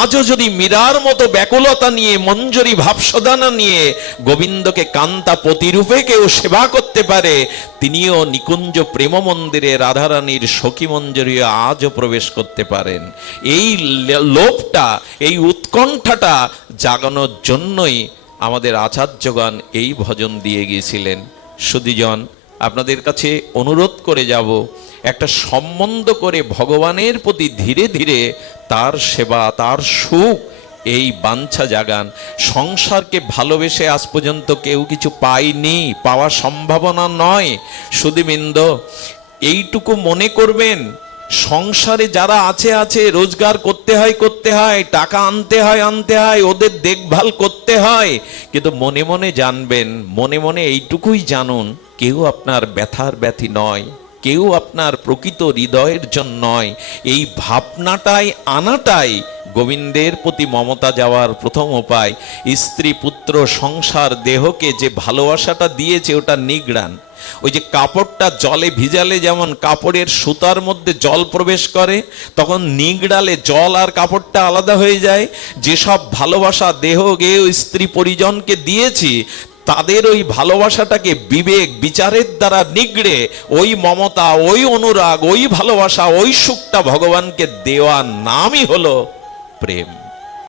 আজও যদি মীরার মতো ব্যাকুলতা নিয়ে, মঞ্জরি ভাবসদানা নিয়ে গোবিন্দকে কান্তা প্রতিরূপে কেউ সেবা করতে পারে, তিনিও নিকুঞ্জ প্রেম মন্দিরে রাধারানীর সখী মঞ্জরি আজও প্রবেশ করতে পারেন। এই লোভটা, এই উৎকণ্ঠাটা জাগানোর জন্যই আমাদের আচার্যগণ এই ভজন দিয়ে গিয়েছিলেন। সুধীজন, আপনাদের কাছে অনুরোধ করে যাব, একটা সম্বন্ধ করে ভগবানের প্রতি ধীরে ধীরে তার সেবা, তার সুখ, এই বাঞ্ছা জাগান। সংসারকে ভালোবেসে আজ পর্যন্ত কেউ কিছু পায়নি, পাওয়া সম্ভাবনা নয়। সুধীবৃন্দ, এইটুকু মনে করবেন, সংসারে যারা আছে, রোজগার করতে হয়, টাকা আনতে হয়, ওদের দেখভাল করতে হয়, কিন্তু মনে মনে জানবেন, মনে মনে এইটুকুই জানুন, কেউ আপনার ব্যথার ব্যথী নয়, কেউ আপনার প্রকৃত হৃদয়ের জন্য নয়। এই ভাবনাটাই, আনাটাই গোবিন্দের প্রতি মমতা যাওয়ার প্রথম উপায়। স্ত্রী, পুত্র, সংসার, দেহকে যে ভালোবাসাটা দিয়েছে ওটা নিগড়ান। ওই যে কাপড়টা জলে ভিজালে যেমন কাপড়ের সুতার মধ্যে জল প্রবেশ করে, তখন নিগড়ালে জল আর কাপড়টা আলাদা হয়ে যায়। যেসব ভালোবাসা দেহ, গেহ, স্ত্রী, পরিজনকে দিয়েছি, তাদের ওই ভালোবাসাটাকে বিবেক বিচারের দ্বারা নিগড়ে ওই মমতা, ওই অনুরাগ, ওই ভালোবাসা, ওই সুখটা ভগবানকে দেওয়ার নামই হলো প্রেম।